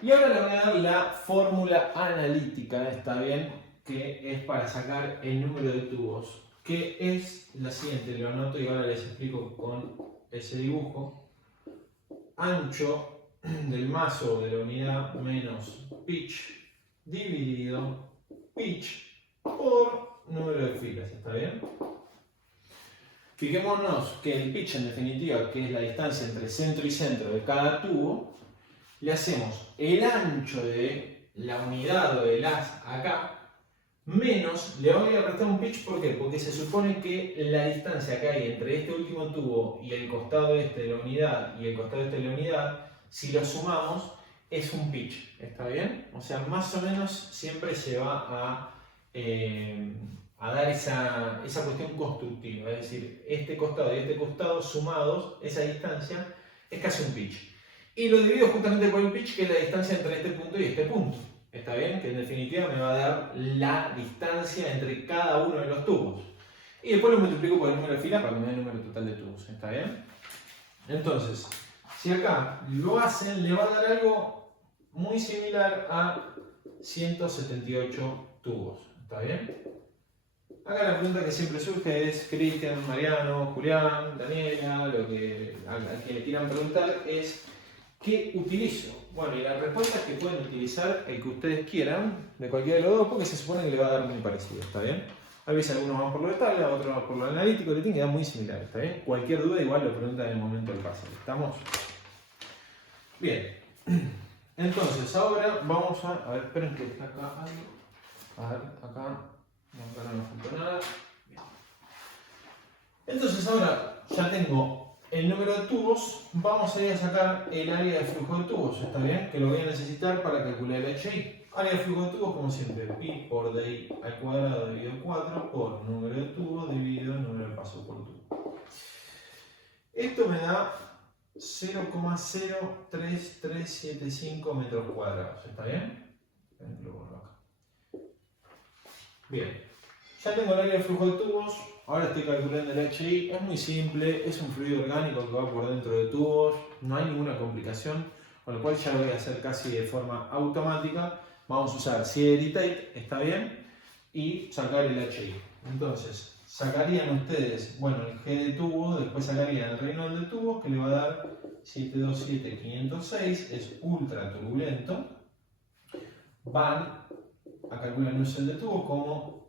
Y ahora le voy a dar la fórmula analítica, ¿está bien? Que es para sacar el número de tubos, que es la siguiente, lo anoto y ahora les explico con ese dibujo. Ancho del mazo de la unidad menos pitch dividido pitch por número de filas, ¿está bien? Fijémonos que el pitch en definitiva, que es la distancia entre centro y centro de cada tubo, le hacemos el ancho de la unidad o del haz acá, menos, le voy a restar un pitch, ¿por qué? Porque se supone que la distancia que hay entre este último tubo y el costado este de la unidad y el costado este de la unidad, si lo sumamos, es un pitch, ¿está bien? O sea, más o menos siempre se va a dar esa cuestión constructiva, es decir, este costado y este costado sumados, esa distancia, es casi un pitch. Y lo divido justamente por el pitch, que es la distancia entre este punto y este punto, ¿está bien? Que en definitiva me va a dar la distancia entre cada uno de los tubos. Y después lo multiplico por el número de filas para que me dé el número total de tubos, ¿está bien? Entonces, si acá lo hacen, le va a dar algo muy similar a 178 tubos. ¿Está bien? Acá la pregunta que siempre surge es: Cristian, Mariano, Julián, Daniela, a quien le quieran preguntar es: ¿qué utilizo? Bueno, y la respuesta es que pueden utilizar el que ustedes quieran, de cualquiera de los dos, porque se supone que le va a dar muy parecido. ¿Está bien? A veces algunos van por lo de tabla, otros van por lo analítico, le tienen que dar muy similar. ¿Está bien? Cualquier duda igual lo preguntan en el momento del pase. ¿Estamos? Bien, entonces ahora vamos a ver, esperen que está acá algo. A ver, acá no me faltó nada. Bien. Entonces ahora ya tengo el número de tubos, vamos a ir a sacar el área de flujo de tubos, ¿está bien? Que lo voy a necesitar para calcular el HI. Área de flujo de tubos, como siempre, pi por DI al cuadrado dividido 4 por número de tubos dividido número de pasos por tubo. Esto me da 0,03375 metros cuadrados, ¿está bien? Lo borro acá. Bien, ya tengo el área de flujo de tubos, ahora estoy calculando el HI, es muy simple, es un fluido orgánico que va por dentro de tubos, no hay ninguna complicación, con lo cual ya lo voy a hacer casi de forma automática. Vamos a usar Sideritake, ¿está bien? Y sacar el HI. Entonces, sacarían ustedes, bueno, el G de tubo, después sacarían el Reynolds de tubo, que le va a dar 727506, es ultra turbulento. Van a calcular Nusselt de tubo como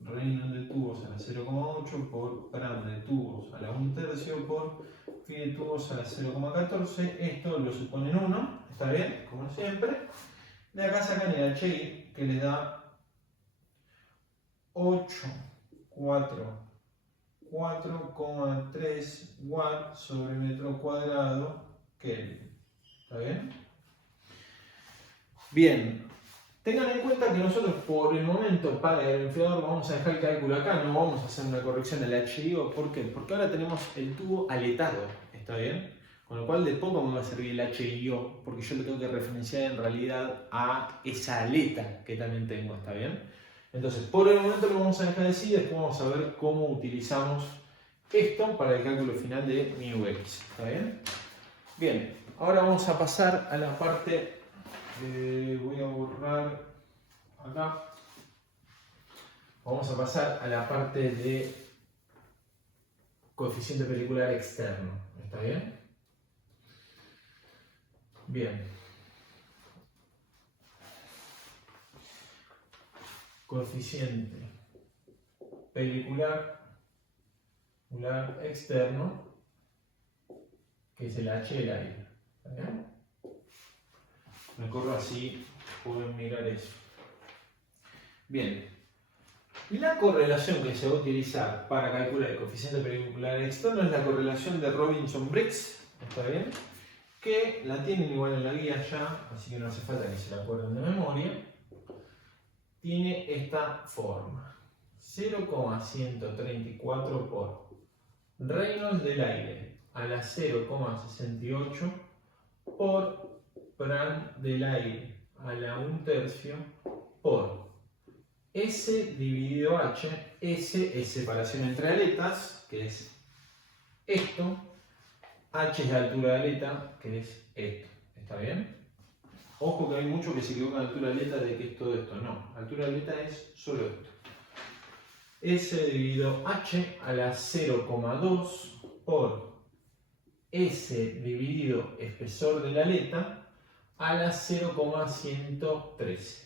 Reynolds de tubos a la 0,8 por Pram de tubos a la 1/3 por Phi de tubos a la 0,14. Esto lo suponen 1, ¿está bien? Como siempre. De acá sacan el HI, que les da 8,4 4,3 watts sobre metro cuadrado Kelvin. ¿Está bien? Bien, tengan en cuenta que nosotros por el momento para el enfriador vamos a dejar el cálculo acá, no vamos a hacer una corrección del HIO. ¿Por qué? Porque ahora tenemos el tubo aletado, ¿está bien? Con lo cual de poco me va a servir el HIO, porque yo lo tengo que referenciar en realidad a esa aleta que también tengo, ¿está bien? Entonces, por el momento lo vamos a dejar así, después vamos a ver cómo utilizamos esto para el cálculo final de mi UX, ¿está bien? Bien, ahora vamos a pasar a la parte, voy a borrar acá, vamos a pasar a la parte de coeficiente pericular externo, ¿está bien? Bien. Coeficiente pericular externo, que es el H del aire. ¿Está bien? Me corro así, pueden mirar eso. Bien. La correlación que se va a utilizar para calcular el coeficiente pericular externo es la correlación de Robinson-Briggs. ¿Está bien? Que la tienen igual en la guía ya, así que no hace falta que se la acuerden de memoria. Tiene esta forma: 0,134 por Reynolds del aire a la 0,68 por Prandtl del aire a la 1/3 por S dividido H. S es separación entre aletas, que es esto. H es la altura de aleta, que es esto. ¿Está bien? Ojo que hay mucho que se equivocan en altura de aleta de que es todo esto. No, altura de aleta es solo esto. S dividido H a la 0,2 por S dividido espesor de la aleta a la 0,113.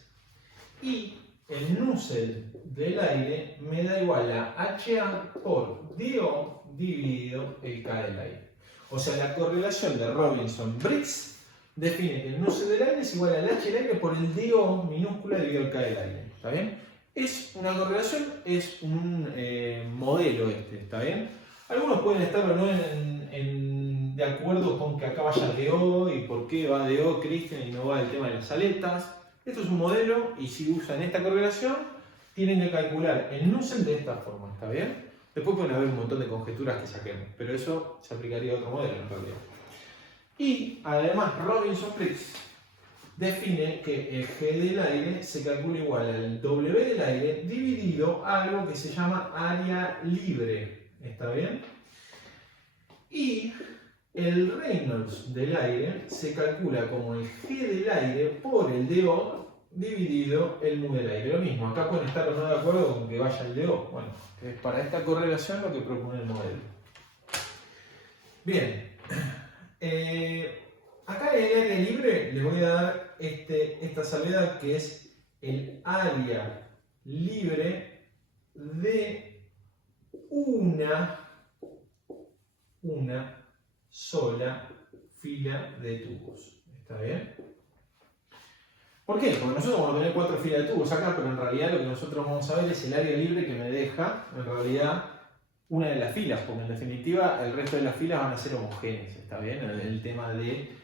Y el Nusselt del aire me da igual a HA por DO dividido el K del aire. O sea, la correlación de Robinson-Briggs define que el Nusselt del aire es igual al H del aire por el DO minúscula dividido el K del aire. ¿Está bien? Es una correlación, es un modelo este. ¿Está bien? Algunos pueden estar o no de acuerdo con que acá vaya DO y por qué va DO, Christian, y no va el tema de las aletas. Esto es un modelo y si usan esta correlación tienen que calcular el Nusselt de esta forma. ¿Está bien? Después pueden haber un montón de conjeturas que saquemos, pero eso se aplicaría a otro modelo en realidad. Y además Robinson-Briggs define que el G del aire se calcula igual al W del aire dividido algo que se llama área libre. ¿Está bien? Y el Reynolds del aire se calcula como el G del aire por el DO dividido el mu del aire. Lo mismo, acá pueden estar o no de acuerdo con que vaya el DO. Bueno, que es para esta correlación lo que propone el modelo. Bien. Acá en el área libre les voy a dar esta salvedad que es el área libre de una sola fila de tubos. ¿Está bien? ¿Por qué? Porque nosotros vamos a tener 4 filas de tubos acá, pero en realidad lo que nosotros vamos a ver es el área libre que me deja, en realidad, una de las filas, porque en definitiva el resto de las filas van a ser homogéneas. ¿Está bien? El tema de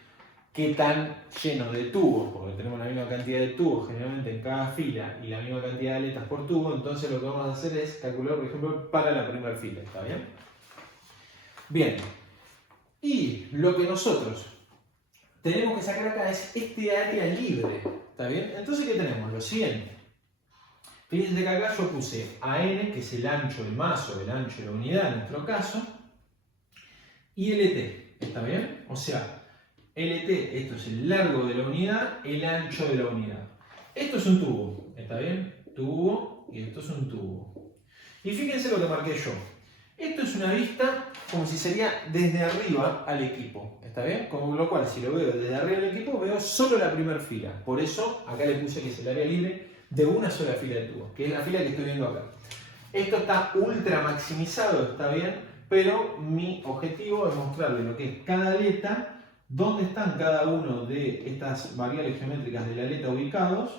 qué tan lleno de tubos, porque tenemos la misma cantidad de tubos generalmente en cada fila y la misma cantidad de aletas por tubo, entonces lo que vamos a hacer es calcular, por ejemplo, para la primera fila. ¿Está bien? Bien. Y lo que nosotros tenemos que sacar acá es este área libre. ¿Está bien? Entonces, ¿qué tenemos? Lo siguiente. Fíjense que acá yo puse AN, que es el ancho del mazo, el ancho de la unidad en nuestro caso, y LT. ¿Está bien? O sea, LT, esto es el largo de la unidad, el ancho de la unidad. Esto es un tubo. ¿Está bien? Tubo, y esto es un tubo. Y fíjense lo que marqué yo. Esto es una vista como si sería desde arriba al equipo, ¿está bien? Con lo cual, si lo veo desde arriba al equipo, veo solo la primera fila. Por eso, acá le puse que es el área libre de una sola fila de tubos, que es la fila que estoy viendo acá. Esto está ultra maximizado, está bien, pero mi objetivo es mostrarle lo que es cada aleta, dónde están cada uno de estas variables geométricas de la aleta ubicados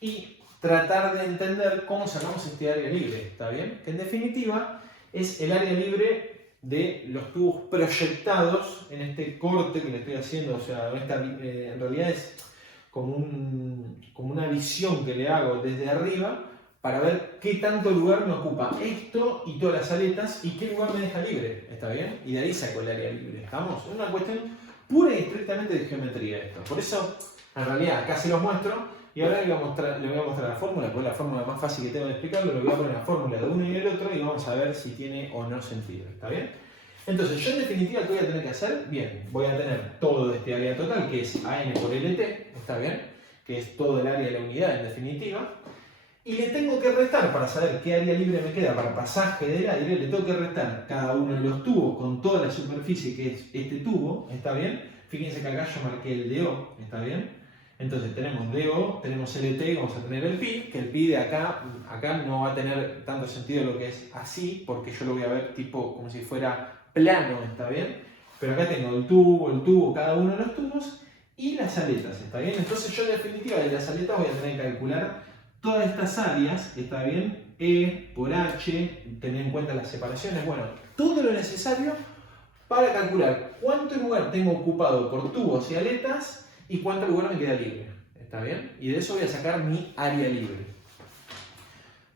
y tratar de entender cómo sacamos este área libre, ¿está bien? Que en definitiva es el área libre de los tubos proyectados en este corte que le estoy haciendo. O sea, en realidad es como una visión que le hago desde arriba para ver qué tanto lugar me ocupa esto y todas las aletas y qué lugar me deja libre. ¿Está bien? Y de ahí saco el área libre. ¿Estamos? Es una cuestión pura y estrictamente de geometría esto. Por eso, en realidad, acá se los muestro. Y ahora le voy a mostrar la fórmula, porque es la fórmula más fácil que tengo de explicarlo. Le voy a poner la fórmula de uno y del otro y vamos a ver si tiene o no sentido. ¿Está bien? Entonces, yo en definitiva, ¿qué voy a tener que hacer? Bien, voy a tener todo este área total, que es AN por LT, ¿está bien? Que es todo el área de la unidad en definitiva. Y le tengo que restar, para saber qué área libre me queda para pasaje del aire, le tengo que restar cada uno de los tubos con toda la superficie que es este tubo, ¿está bien? Fíjense que acá yo marqué el DO, ¿está bien? Entonces tenemos DO, tenemos LT y vamos a tener el pi, que el pi de acá no va a tener tanto sentido lo que es así, porque yo lo voy a ver tipo como si fuera plano, ¿está bien? Pero acá tengo el tubo, cada uno de los tubos y las aletas, ¿está bien? Entonces yo en definitiva de las aletas voy a tener que calcular todas estas áreas, ¿está bien? E por H, tener en cuenta las separaciones, bueno, todo lo necesario para calcular cuánto lugar tengo ocupado por tubos y aletas y cuánto lugar me queda libre, ¿está bien? Y de eso voy a sacar mi área libre.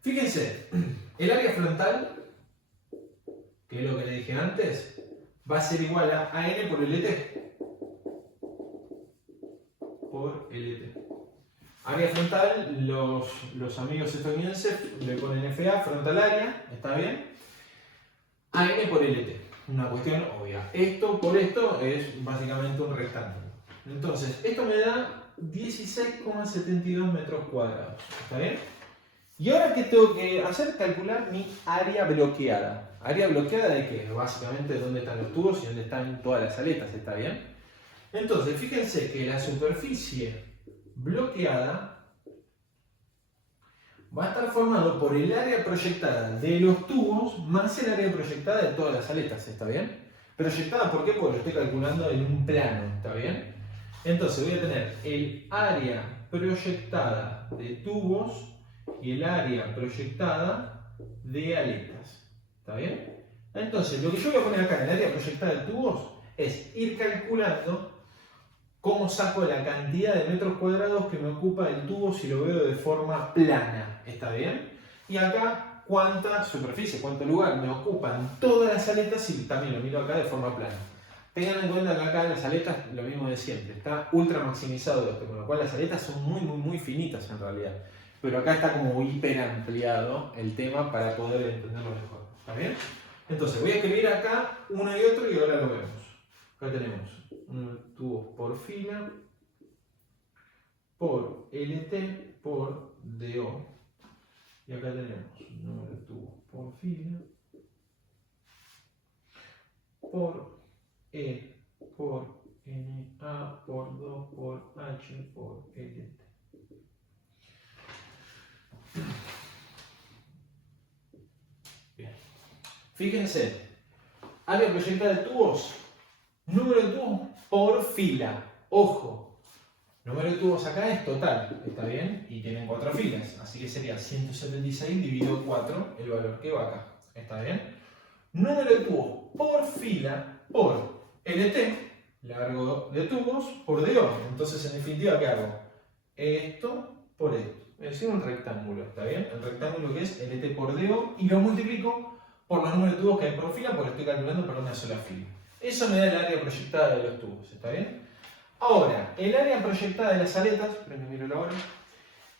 Fíjense, el área frontal, que es lo que le dije antes, va a ser igual a AN por LT. Por LT. Área frontal, los amigos estadounidenses le ponen FA, frontal área, ¿está bien? AN por LT, una cuestión obvia. Esto por esto es básicamente un rectángulo. Entonces, esto me da 16,72 metros cuadrados, ¿está bien? Y ahora, ¿qué tengo que hacer? Calcular mi área bloqueada. ¿Área bloqueada de qué? Básicamente dónde están los tubos y dónde están todas las aletas, ¿está bien? Entonces, fíjense que la superficie bloqueada va a estar formado por el área proyectada de los tubos más el área proyectada de todas las aletas, ¿está bien? Proyectada, ¿por qué? Porque lo estoy calculando en un plano, ¿está bien? Entonces voy a tener el área proyectada de tubos y el área proyectada de aletas, ¿está bien? Entonces lo que yo voy a poner acá en el área proyectada de tubos es ir calculando cómo saco la cantidad de metros cuadrados que me ocupa el tubo si lo veo de forma plana, ¿está bien? Y acá cuánta superficie, cuánto lugar me ocupan todas las aletas y también lo miro acá de forma plana. Tengan en cuenta que acá en las aletas lo mismo de siempre, está ultra maximizado esto, con lo cual las aletas son muy finitas en realidad. Pero acá está como hiper ampliado el tema para poder entenderlo mejor, ¿está bien? Entonces voy a escribir acá uno y otro y ahora lo vemos. Acá tenemos tubos por fila, por LT, por DO. Y acá tenemos número de tubos por fila, por E, por NA, por 2, por H, por LT. Bien. Fíjense, área proyectada de tubos, número de tubos por fila. Ojo, número de tubos acá es total, ¿está bien? Y tienen 4 filas, así que sería 176 dividido 4 el valor que va acá, ¿está bien? Número de tubos por fila por LT, largo de tubos, por DO. Entonces, en definitiva, ¿qué hago? Esto por esto. Es decir, un rectángulo, ¿está bien? El rectángulo que es LT por DO y lo multiplico por los números de tubos que hay por fila porque estoy calculando para una sola fila. Eso me da el área proyectada de los tubos, ¿está bien? Ahora, el área proyectada de las aletas, miro la hora.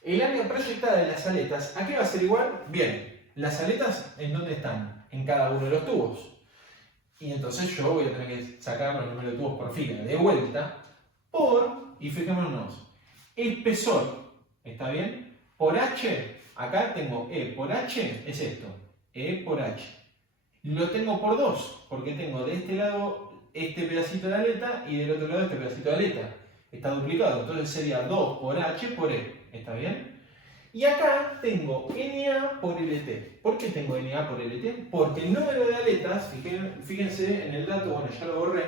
El área proyectada de las aletas, ¿a qué va a ser igual? Bien, las aletas, ¿en dónde están? En cada uno de los tubos. Y entonces yo voy a tener que sacar los números de tubos por fila de vuelta por, y fijémonos, espesor, ¿está bien? Por H, acá tengo E por H, es esto, E por H. Lo tengo por 2, porque tengo de este lado este pedacito de aleta y del otro lado este pedacito de aleta. Está duplicado, entonces sería 2 por H por E, ¿está bien? Y acá tengo NA por LT. ¿Por qué tengo NA por LT? Porque el número de aletas, fíjense en el dato, bueno, ya lo borré,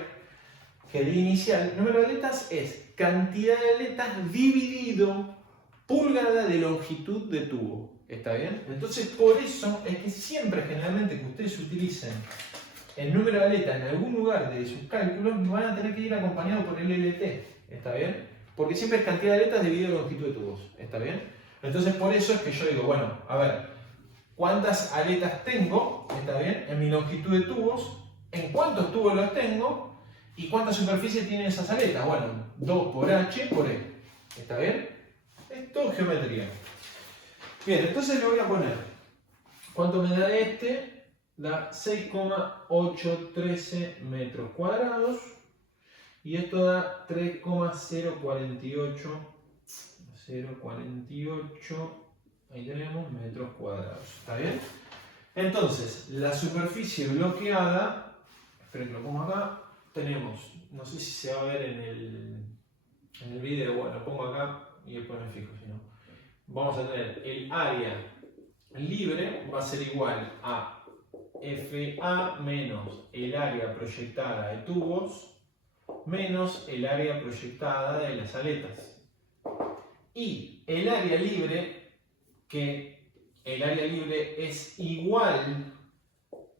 que di inicial, el número de aletas es cantidad de aletas dividido pulgada de longitud de tubo. ¿Está bien? Entonces, por eso es que siempre, generalmente, que ustedes utilicen el número de aletas en algún lugar de sus cálculos, van a tener que ir acompañado por el LT. ¿Está bien? Porque siempre es cantidad de aletas dividido longitud de tubos. ¿Está bien? Entonces, por eso es que yo digo, bueno, a ver, ¿cuántas aletas tengo? ¿Está bien? En mi longitud de tubos, ¿en cuántos tubos los tengo? ¿Y cuánta superficie tienen esas aletas? Bueno, 2 por H por E. ¿Está bien? Es todo geometría. Bien, entonces le voy a poner, ¿cuánto me da este? Da 6,813 metros cuadrados. Y esto da 3,048, ahí tenemos, metros cuadrados. ¿Está bien? Entonces, la superficie bloqueada, esperen que lo pongo acá, tenemos, no sé si se va a ver en el video, bueno, lo pongo acá y después me fijo, si no. Vamos a tener el área libre, va a ser igual a FA menos el área proyectada de tubos menos el área proyectada de las aletas. Y el área libre, que el área libre es igual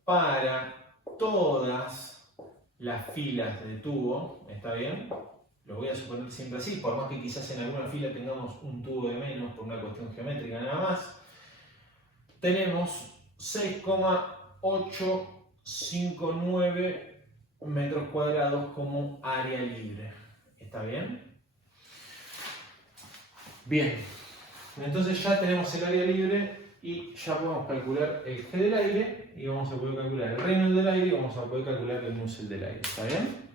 para todas las filas de tubo, ¿está bien? Lo voy a suponer siempre así, por más que quizás en alguna fila tengamos un tubo de menos por una cuestión geométrica nada más. Tenemos 6,859 metros cuadrados como área libre. ¿Está bien? Bien. Entonces ya tenemos el área libre y ya podemos calcular el G del aire y vamos a poder calcular el Reynolds del aire y vamos a poder calcular el Nusselt del aire. ¿Está bien?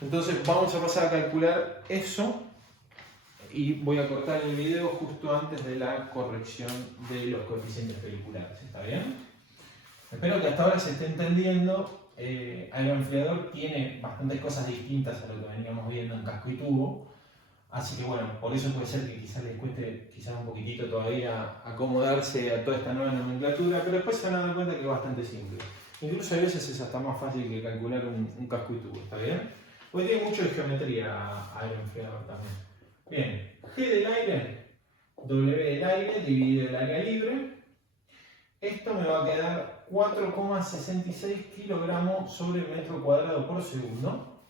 Entonces vamos a pasar a calcular eso y voy a cortar el video justo antes de la corrección de los coeficientes vehiculares. ¿Está bien? Espero que hasta ahora se esté entendiendo. Aeroenfriador tiene bastantes cosas distintas a lo que veníamos viendo en casco y tubo, así que bueno, por eso puede ser que quizás les cueste un poquitito todavía acomodarse a toda esta nueva nomenclatura, pero después se van a dar cuenta que es bastante simple. Incluso a veces es hasta más fácil que calcular un casco y tubo, ¿está bien? Porque tiene mucho de geometría aeroenfriador también. Bien, G del aire, W del aire dividido el área libre. Esto me va a quedar 4,66 kilogramos sobre metro cuadrado por segundo.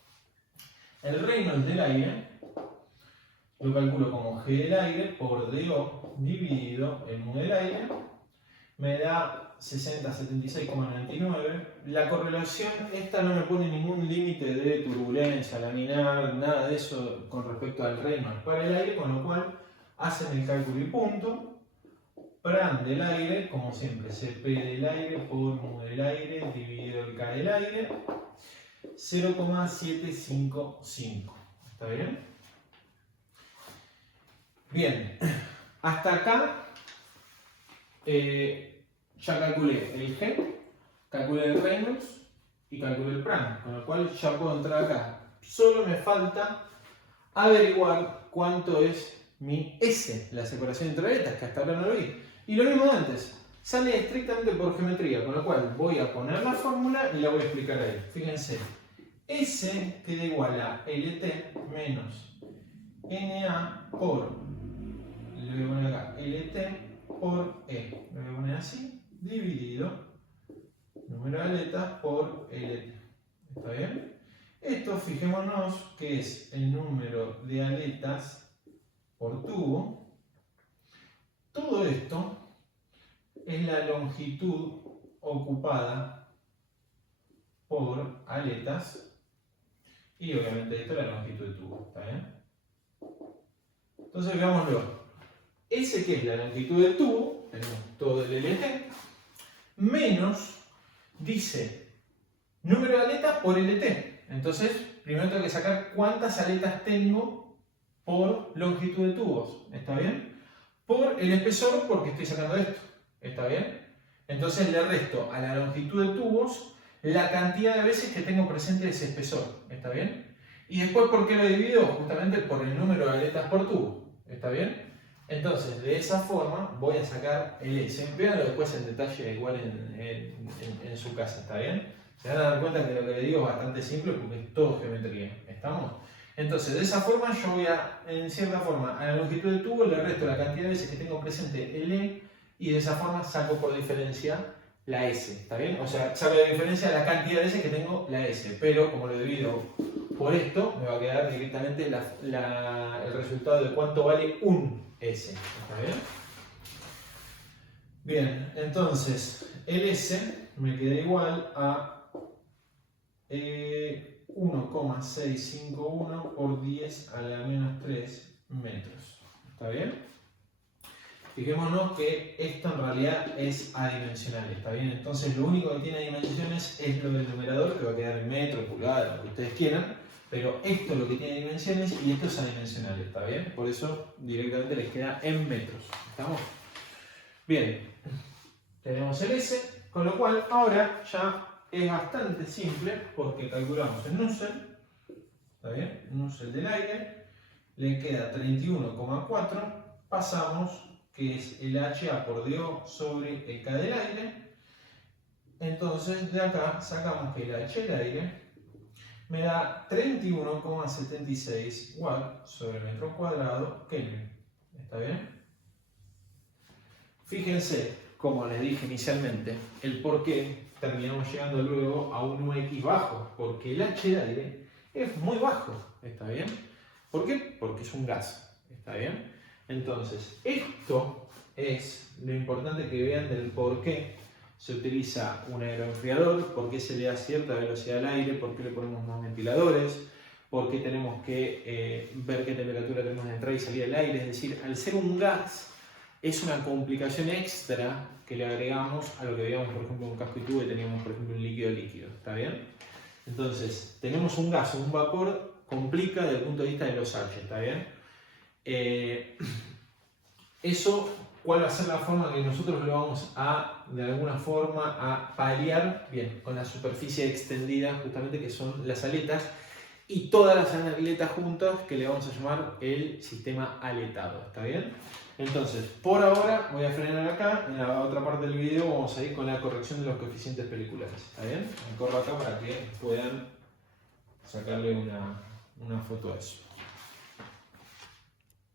El Reynolds del aire lo calculo como G del aire por DO dividido el mu del aire. Me da 6076,99. La correlación, esta no me pone ningún límite de turbulencia, laminar, nada de eso con respecto al Reynolds para el aire, con lo cual hacen el cálculo y punto. Pran del aire, como siempre, CP del aire por mu del aire dividido el K del aire, 0,755. ¿Está bien? Bien, hasta acá ya calculé el G, calculé el Reynolds y calculé el Pran, con lo cual ya puedo entrar acá. Solo me falta averiguar cuánto es mi S, la separación entre aletas, que hasta ahora no lo vi. Y lo mismo de antes, sale estrictamente por geometría, con lo cual voy a poner la fórmula y la voy a explicar ahí. Fíjense, S queda igual a LT menos NA por, le voy a poner acá, LT por E. Lo voy a poner así, dividido, número de aletas por LT. ¿Está bien? Esto, fijémonos que es el número de aletas por tubo. Todo esto es la longitud ocupada por aletas y obviamente esto es la longitud de tubo, ¿está bien? Entonces veámoslo. S, que es la longitud del tubo, tenemos todo el LT, menos, dice, número de aletas por LT. Entonces, primero tengo que sacar cuántas aletas tengo por longitud de tubos, ¿está bien? Por el espesor, porque estoy sacando esto, ¿está bien? Entonces le resto a la longitud de tubos la cantidad de veces que tengo presente ese espesor, ¿está bien? Y después, ¿por qué lo divido? Justamente por el número de aletas por tubo, ¿está bien? Entonces, de esa forma voy a sacar el S. Véanlo después en detalle, igual en su casa, ¿está bien? Se van a dar cuenta que lo que le digo es bastante simple porque es todo geometría, ¿estamos? Entonces, de esa forma yo voy a, en cierta forma, a la longitud del tubo le resto la cantidad de veces que tengo presente el E y de esa forma saco por diferencia la S, ¿está bien? O sea, saco de diferencia la cantidad de S que tengo la S, pero como lo divido por esto, me va a quedar directamente el resultado de cuánto vale un S, ¿está bien? Bien, entonces el S me queda igual a 1,651 por 10 a la menos 3 metros, ¿está bien? Fijémonos que esto en realidad es adimensional, ¿está bien? Entonces lo único que tiene dimensiones es lo del numerador, que va a quedar en metro, pulgada, lo que ustedes quieran, pero esto es lo que tiene dimensiones y esto es adimensional, ¿está bien? Por eso directamente les queda en metros, ¿estamos? Bien, tenemos el S, con lo cual ahora ya es bastante simple porque calculamos el Nusselt, ¿está bien? Nusselt del aire, le queda 31,4, pasamos que es el HA por DO sobre el K del aire. Entonces de acá sacamos que el H del aire me da 31,76 watts sobre metro cuadrado Kelvin. ¿Está bien? Fíjense, como les dije inicialmente, el por qué terminamos llegando luego a un UX bajo, porque el H de aire es muy bajo. ¿Está bien? ¿Por qué? Porque es un gas. ¿Está bien? Entonces, esto es lo importante que vean del por qué se utiliza un aeroenfriador, por qué se le da cierta velocidad al aire, por qué le ponemos más ventiladores, por qué tenemos que ver qué temperatura tenemos de entrada y salida del aire. Es decir, al ser un gas, es una complicación extra que le agregamos a lo que veíamos, por ejemplo, en un casco y tubo y teníamos, por ejemplo, un líquido. ¿Está bien? Entonces, tenemos un gas o un vapor, complica desde el punto de vista de los H. ¿Está bien? Eso, ¿cuál va a ser la forma que nosotros lo vamos a, de alguna forma, a paliar? Bien, con la superficie extendida, justamente que son las aletas, y todas las aletas juntas, que le vamos a llamar el sistema aletado. ¿Está bien? Entonces, por ahora voy a frenar acá. En la otra parte del video vamos a ir con la corrección de los coeficientes peliculares. ¿Está bien? Me corro acá para que puedan sacarle una foto a eso.